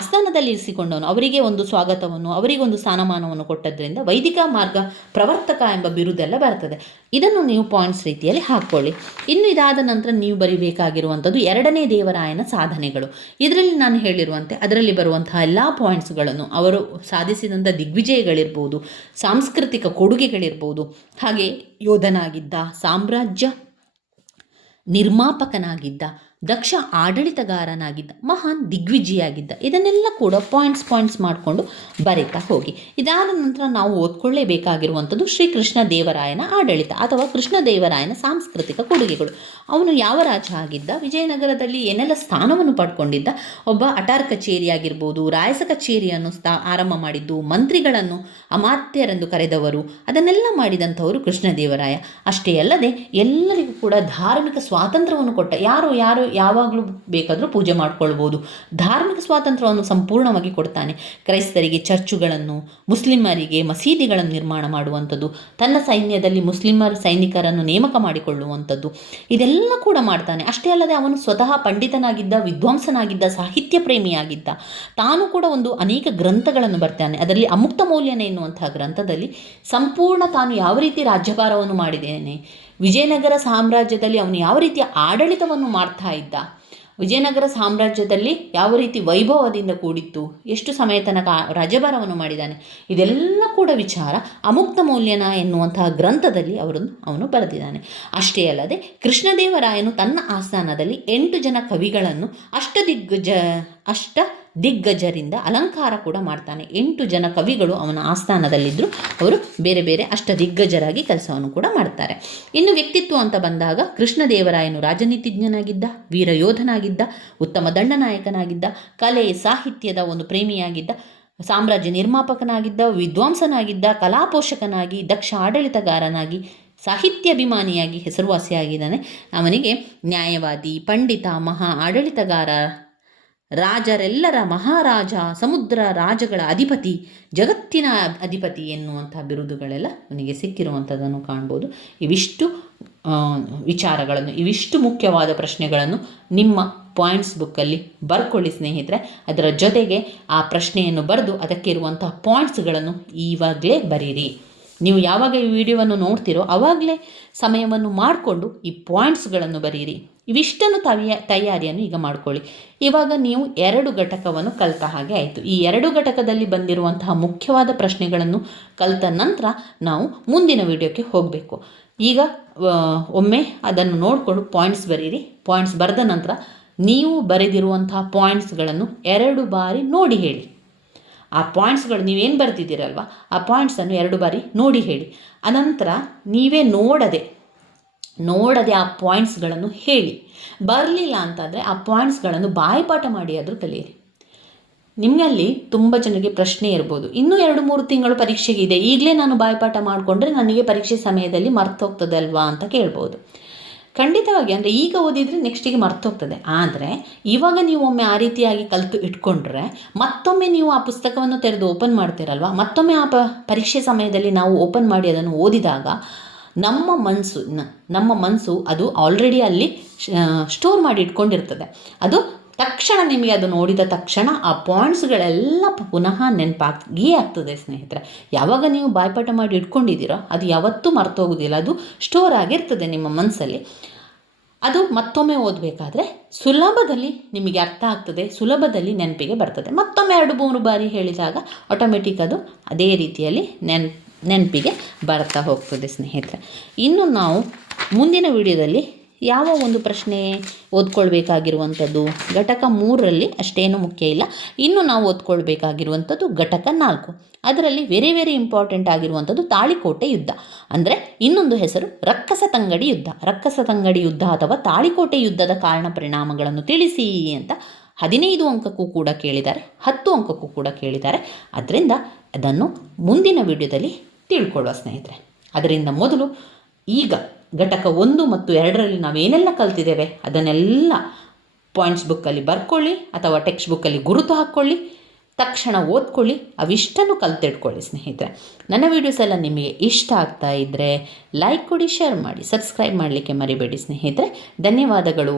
ಆಸ್ಥಾನದಲ್ಲಿ ಇರಿಸಿಕೊಂಡವನು, ಅವರಿಗೆ ಒಂದು ಸ್ವಾಗತವನ್ನು, ಅವರಿಗೊಂದು ಸ್ಥಾನಮಾನವನ್ನು ಕೊಟ್ಟದ್ರಿಂದ ವೈದಿಕ ಮಾರ್ಗ ಪ್ರವರ್ತಕ ಎಂಬ ಬಿರುದೆಲ್ಲ ಬರ್ತದೆ. ಇದನ್ನು ನೀವು ಪಾಯಿಂಟ್ಸ್ ರೀತಿಯಲ್ಲಿ ಹಾಕ್ಕೊಳ್ಳಿ. ಇನ್ನು ಇದಾದ ನಂತರ ನೀವು ಬರಿಬೇಕಾಗಿರುವಂಥದ್ದು 2ನೇ ದೇವರಾಯನ ಸಾಧನೆಗಳು. ಇದರಲ್ಲಿ ನಾನು ಹೇಳಿರುವಂತೆ ಅದರಲ್ಲಿ ಬರುವಂತಹ ಎಲ್ಲ ಪಾಯಿಂಟ್ಸ್ಗಳನ್ನು, ಅವರು ಸಾಧಿಸಿದಂಥ ದಿಗ್ವಿಜಯಗಳಿರ್ಬೋದು, ಸಾಂಸ್ಕೃತಿಕ ಕೊಡುಗೆಗಳಿರ್ಬೋದು, ಹಾಗೆ ಯೋಧನಾಗಿದ್ದ, ಸಾಮ್ರಾಜ್ಯ ನಿರ್ಮಾಪಕನಾಗಿದ್ದ, ದಕ್ಷ ಆಡಳಿತಗಾರನಾಗಿದ್ದ, ಮಹಾನ್ ದಿಗ್ವಿಜಯಾಗಿದ್ದ, ಇದನ್ನೆಲ್ಲ ಕೂಡ ಪಾಯಿಂಟ್ಸ್ ಮಾಡಿಕೊಂಡು ಬರೀತಾ ಹೋಗಿ. ಇದಾದ ನಂತರ ನಾವು ಓದ್ಕೊಳ್ಳೇಬೇಕಾಗಿರುವಂಥದ್ದು ಶ್ರೀಕೃಷ್ಣ ದೇವರಾಯನ ಆಡಳಿತ ಅಥವಾ ಕೃಷ್ಣದೇವರಾಯನ ಸಾಂಸ್ಕೃತಿಕ ಕೊಡುಗೆಗಳು. ಅವನು ಯಾವ ರಾಜ ಆಗಿದ್ದ, ವಿಜಯನಗರದಲ್ಲಿ ಏನೆಲ್ಲ ಸ್ಥಾನವನ್ನು ಪಡ್ಕೊಂಡಿದ್ದ, ಒಬ್ಬ ಅಟಾರ್ ಕಚೇರಿಯಾಗಿರ್ಬೋದು, ರಾಯಸ ಕಚೇರಿಯನ್ನು ಆರಂಭ ಮಾಡಿದ್ದು, ಮಂತ್ರಿಗಳನ್ನು ಅಮಾತ್ಯರೆಂದು ಕರೆದವರು, ಅದನ್ನೆಲ್ಲ ಮಾಡಿದಂಥವರು ಕೃಷ್ಣದೇವರಾಯ. ಅಷ್ಟೇ ಅಲ್ಲದೆ ಎಲ್ಲರಿಗೂ ಕೂಡ ಧಾರ್ಮಿಕ ಸ್ವಾತಂತ್ರ್ಯವನ್ನು ಕೊಟ್ಟ. ಯಾರು ಯಾವಾಗಲೂ ಬೇಕಾದರೂ ಪೂಜೆ ಮಾಡ್ಕೊಳ್ಬೋದು. ಧಾರ್ಮಿಕ ಸ್ವಾತಂತ್ರ್ಯವನ್ನು ಸಂಪೂರ್ಣವಾಗಿ ಕೊಡ್ತಾನೆ. ಕ್ರೈಸ್ತರಿಗೆ ಚರ್ಚುಗಳನ್ನು, ಮುಸ್ಲಿಮರಿಗೆ ಮಸೀದಿಗಳನ್ನು ನಿರ್ಮಾಣ ಮಾಡುವಂಥದ್ದು, ತನ್ನ ಸೈನ್ಯದಲ್ಲಿ ಮುಸ್ಲಿಮರ ಸೈನಿಕರನ್ನು ನೇಮಕ ಮಾಡಿಕೊಳ್ಳುವಂಥದ್ದು, ಇದೆಲ್ಲ ಕೂಡ ಮಾಡ್ತಾನೆ. ಅಷ್ಟೇ ಅಲ್ಲದೆ ಅವನು ಸ್ವತಃ ಪಂಡಿತನಾಗಿದ್ದ, ವಿದ್ವಾಂಸನಾಗಿದ್ದ, ಸಾಹಿತ್ಯ ಪ್ರೇಮಿಯಾಗಿದ್ದ. ತಾನು ಕೂಡ ಅನೇಕ ಗ್ರಂಥಗಳನ್ನು ಬರ್ತಾನೆ. ಅದರಲ್ಲಿ ಅಮುಕ್ತ ಮೌಲ್ಯನ ಎನ್ನುವಂತಹ ಗ್ರಂಥದಲ್ಲಿ ಸಂಪೂರ್ಣ ತಾನು ಯಾವ ರೀತಿ ರಾಜ್ಯಭಾರವನ್ನು ಮಾಡಿದ್ದೇನೆ, ವಿಜಯನಗರ ಸಾಮ್ರಾಜ್ಯದಲ್ಲಿ ಅವನು ಯಾವ ರೀತಿಯ ಆಡಳಿತವನ್ನು ಮಾಡ್ತಾ ಇದ್ದ, ವಿಜಯನಗರ ಸಾಮ್ರಾಜ್ಯದಲ್ಲಿ ಯಾವ ರೀತಿ ವೈಭವದಿಂದ ಕೂಡಿತ್ತು, ಎಷ್ಟು ಸಮಯ ತನಕ ರಾಜ್ಯಭಾರವನ್ನು ಮಾಡಿದ್ದಾನೆ, ಇದೆಲ್ಲ ಕೂಡ ವಿಚಾರ ಅಮುಕ್ತ ಮೌಲ್ಯನ ಎನ್ನುವಂತಹ ಗ್ರಂಥದಲ್ಲಿ ಅವನು ಬರೆದಿದ್ದಾನೆ. ಅಷ್ಟೇ ಅಲ್ಲದೆ ಕೃಷ್ಣದೇವರಾಯನು ತನ್ನ ಆಸ್ಥಾನದಲ್ಲಿ 8 ಜನ ಕವಿಗಳನ್ನು ದಿಗ್ಗಜರಿಂದ ಅಲಂಕಾರ ಕೂಡ ಮಾಡ್ತಾನೆ. 8 ಜನ ಕವಿಗಳು ಅವನ ಆಸ್ಥಾನದಲ್ಲಿದ್ದರು. ಅವರು ಬೇರೆ ಬೇರೆ ದಿಗ್ಗಜರಾಗಿ ಕೆಲಸವನ್ನು ಕೂಡ ಮಾಡ್ತಾರೆ. ಇನ್ನು ವ್ಯಕ್ತಿತ್ವ ಅಂತ ಬಂದಾಗ ಕೃಷ್ಣದೇವರಾಯನು ರಾಜನೀತಿಜ್ಞನಾಗಿದ್ದ, ವೀರಯೋಧನಾಗಿದ್ದ, ಉತ್ತಮ ದಂಡನಾಯಕನಾಗಿದ್ದ, ಕಲೆ ಸಾಹಿತ್ಯದ ಒಂದು ಪ್ರೇಮಿಯಾಗಿದ್ದ, ಸಾಮ್ರಾಜ್ಯ ನಿರ್ಮಾಪಕನಾಗಿದ್ದ, ವಿದ್ವಾಂಸನಾಗಿದ್ದ, ಕಲಾಪೋಷಕನಾಗಿ, ದಕ್ಷ ಆಡಳಿತಗಾರನಾಗಿ, ಸಾಹಿತ್ಯಾಭಿಮಾನಿಯಾಗಿ ಹೆಸರುವಾಸಿಯಾಗಿದ್ದಾನೆ. ಅವನಿಗೆ ನ್ಯಾಯವಾದಿ, ಪಂಡಿತ, ಮಹಾ ಆಡಳಿತಗಾರ, ರಾಜರೆಲ್ಲರ ಮಹಾರಾಜ, ಸಮುದ್ರ ರಾಜಗಳ ಅಧಿಪತಿ, ಜಗತ್ತಿನ ಅಧಿಪತಿ ಎನ್ನುವಂಥ ಬಿರುದುಗಳೆಲ್ಲ ಅವನಿಗೆ ಸಿಕ್ಕಿರುವಂಥದ್ದನ್ನು ಕಾಣ್ಬೋದು. ಇವಿಷ್ಟು ವಿಚಾರಗಳನ್ನು, ಇವಿಷ್ಟು ಮುಖ್ಯವಾದ ಪ್ರಶ್ನೆಗಳನ್ನು ನಿಮ್ಮ ಪಾಯಿಂಟ್ಸ್ ಬುಕ್ಕಲ್ಲಿ ಬರ್ಕೊಳ್ಳಿ ಸ್ನೇಹಿತರೆ. ಅದರ ಜೊತೆಗೆ ಆ ಪ್ರಶ್ನೆಯನ್ನು ಬರೆದು ಅದಕ್ಕೆ ಇರುವಂಥ ಪಾಯಿಂಟ್ಸ್ಗಳನ್ನು ಈವಾಗಲೇ ಬರೀರಿ. ನೀವು ಯಾವಾಗ ಈ ವಿಡಿಯೋವನ್ನು ನೋಡ್ತೀರೋ ಆವಾಗಲೇ ಸಮಯವನ್ನು ಮಾಡಿಕೊಂಡು ಈ ಪಾಯಿಂಟ್ಸ್ಗಳನ್ನು ಬರೀರಿ. ಇವಿಷ್ಟನ್ನು ತಯಾರಿಯನ್ನು ಈಗ ಮಾಡ್ಕೊಳ್ಳಿ. ಇವಾಗ ನೀವು 2 ಘಟಕವನ್ನು ಕಲಿತ ಹಾಗೆ ಆಯಿತು. ಈ 2 ಘಟಕದಲ್ಲಿ ಬಂದಿರುವಂತಹ ಮುಖ್ಯವಾದ ಪ್ರಶ್ನೆಗಳನ್ನು ಕಲಿತ ನಂತರ ನಾವು ಮುಂದಿನ ವಿಡಿಯೋಕ್ಕೆ ಹೋಗಬೇಕು. ಈಗ ಒಮ್ಮೆ ಅದನ್ನು ನೋಡಿಕೊಂಡು ಪಾಯಿಂಟ್ಸ್ ಬರೀರಿ. ಪಾಯಿಂಟ್ಸ್ ಬರೆದ ನಂತರ ನೀವು ಬರೆದಿರುವಂತಹ ಪಾಯಿಂಟ್ಸ್ಗಳನ್ನು 2 ಬಾರಿ ನೋಡಿ ಹೇಳಿ. ಆ ಪಾಯಿಂಟ್ಸ್ಗಳು ನೀವೇನು ಬರ್ತಿದ್ದೀರಲ್ವ ಆ ಪಾಯಿಂಟ್ಸನ್ನು 2 ಬಾರಿ ನೋಡಿ ಹೇಳಿ. ಅನಂತರ ನೀವೇ ನೋಡದೆ ಆ ಪಾಯಿಂಟ್ಸ್ಗಳನ್ನು ಹೇಳಿ. ಬರಲಿಲ್ಲ ಅಂತಂದರೆ ಆ ಪಾಯಿಂಟ್ಸ್ಗಳನ್ನು ಬಾಯಿಪಾಠ ಮಾಡಿ ಆದರೂ ಕಲಿಯಿರಿ. ನಿಮ್ಮಲ್ಲಿ ತುಂಬ ಜನರಿಗೆ ಪ್ರಶ್ನೆ ಇರ್ಬೋದು, ಇನ್ನೂ 2-3 ತಿಂಗಳು ಪರೀಕ್ಷೆಗೆ ಇದೆ, ಈಗಲೇ ನಾನು ಬಾಯಿಪಾಠ ಮಾಡಿಕೊಂಡ್ರೆ ನನಗೆ ಪರೀಕ್ಷೆ ಸಮಯದಲ್ಲಿ ಮರ್ತೋಗ್ತದಲ್ವಾ ಅಂತ ಕೇಳ್ಬೋದು. ಖಂಡಿತವಾಗಿ, ಅಂದರೆ ಈಗ ಓದಿದರೆ ನೆಕ್ಸ್ಟಿಗೆ ಮರ್ತೋಗ್ತದೆ. ಆದರೆ ಇವಾಗ ನೀವು ಒಮ್ಮೆ ಆ ರೀತಿಯಾಗಿ ಕಲಿತು ಇಟ್ಕೊಂಡ್ರೆ ಮತ್ತೊಮ್ಮೆ ನೀವು ಆ ಪುಸ್ತಕವನ್ನು ತೆರೆದು ಓಪನ್ ಮಾಡ್ತೀರಲ್ವ, ಮತ್ತೊಮ್ಮೆ ಆ ಪರೀಕ್ಷೆ ಸಮಯದಲ್ಲಿ ನಾವು ಓಪನ್ ಮಾಡಿ ಅದನ್ನು ಓದಿದಾಗ ನಮ್ಮ ಮನಸ್ಸು ಅದು ಆಲ್ರೆಡಿ ಅಲ್ಲಿ ಸ್ಟೋರ್ ಮಾಡಿ ಇಟ್ಕೊಂಡಿರ್ತದೆ. ಅದು ತಕ್ಷಣ ನಿಮಗೆ ಅದು ನೋಡಿದ ತಕ್ಷಣ ಆ ಪಾಯಿಂಟ್ಸ್ಗಳೆಲ್ಲ ಪುನಃ ನೆನಪಾಗಿಯೇ ಆಗ್ತದೆ ಸ್ನೇಹಿತರೆ. ಯಾವಾಗ ನೀವು ಬಾಯ್ಪಾಠ ಮಾಡಿ ಇಟ್ಕೊಂಡಿದ್ದೀರೋ ಅದು ಯಾವತ್ತೂ ಮರ್ತೋಗೋದಿಲ್ಲ, ಅದು ಸ್ಟೋರ್ ಆಗಿರ್ತದೆ ನಿಮ್ಮ ಮನಸ್ಸಲ್ಲಿ. ಅದು ಮತ್ತೊಮ್ಮೆ ಓದಬೇಕಾದ್ರೆ ಸುಲಭದಲ್ಲಿ ನಿಮಗೆ ಅರ್ಥ ಆಗ್ತದೆ, ಸುಲಭದಲ್ಲಿ ನೆನಪಿಗೆ ಬರ್ತದೆ. ಮತ್ತೊಮ್ಮೆ 2-3 ಬಾರಿ ಹೇಳಿದಾಗ ಆಟೋಮೆಟಿಕ್ ಅದು ಅದೇ ರೀತಿಯಲ್ಲಿ ನೆನಪಿಗೆ ಬರ್ತಾ ಹೋಗ್ತದೆ ಸ್ನೇಹಿತರೆ. ಇನ್ನು ನಾವು ಮುಂದಿನ ವಿಡಿಯೋದಲ್ಲಿ ಯಾವ ಒಂದು ಪ್ರಶ್ನೆ ಓದ್ಕೊಳ್ಬೇಕಾಗಿರುವಂಥದ್ದು ಘಟಕ 3ರಲ್ಲಿ ಅಷ್ಟೇನು ಮುಖ್ಯ ಇಲ್ಲ. ಇನ್ನು ನಾವು ಓದ್ಕೊಳ್ಬೇಕಾಗಿರುವಂಥದ್ದು ಘಟಕ 4. ಅದರಲ್ಲಿ ವೆರಿ ಇಂಪಾರ್ಟೆಂಟ್ ಆಗಿರುವಂಥದ್ದು ತಾಳಿಕೋಟೆ ಯುದ್ಧ, ಅಂದರೆ ಇನ್ನೊಂದು ಹೆಸರು ರಕ್ಕಸ ತಂಗಡಿ ಯುದ್ಧ. ರಕ್ಕಸ ತಂಗಡಿ ಯುದ್ಧ ಅಥವಾ ತಾಳಿಕೋಟೆ ಯುದ್ಧದ ಕಾರಣ ಪರಿಣಾಮಗಳನ್ನು ತಿಳಿಸಿ ಅಂತ 15 ಅಂಕಕ್ಕೂ ಕೂಡ ಕೇಳಿದ್ದಾರೆ, 10 ಅಂಕಕ್ಕೂ ಕೂಡ ಕೇಳಿದ್ದಾರೆ. ಅದರಿಂದ ಅದನ್ನು ಮುಂದಿನ ವಿಡಿಯೋದಲ್ಲಿ ತಿಳ್ಕೊಳ್ಳುವ ಸ್ನೇಹಿತರೆ. ಅದರಿಂದ ಮೊದಲು ಈಗ ಘಟಕ 1 ಮತ್ತು 2ರಲ್ಲಿ ನಾವೇನೆಲ್ಲ ಕಲ್ತಿದ್ದೇವೆ ಅದನ್ನೆಲ್ಲ ಪಾಯಿಂಟ್ಸ್ ಬುಕ್ಕಲ್ಲಿ ಬರ್ಕೊಳ್ಳಿ ಅಥವಾ ಟೆಕ್ಸ್ಟ್ ಬುಕ್ಕಲ್ಲಿ ಗುರುತು ಹಾಕ್ಕೊಳ್ಳಿ, ತಕ್ಷಣ ಓದ್ಕೊಳ್ಳಿ, ಅವಿಷ್ಟನ್ನು ಕಲ್ತಿಟ್ಕೊಳ್ಳಿ ಸ್ನೇಹಿತರೆ. ನನ್ನ ವೀಡಿಯೋಸ್ ಎಲ್ಲ ನಿಮಗೆ ಇಷ್ಟ ಆಗ್ತಾ ಇದ್ದರೆ ಲೈಕ್ ಕೊಡಿ, ಶೇರ್ ಮಾಡಿ, ಸಬ್ಸ್ಕ್ರೈಬ್ ಮಾಡಲಿಕ್ಕೆ ಮರಿಬೇಡಿ ಸ್ನೇಹಿತರೆ. ಧನ್ಯವಾದಗಳು.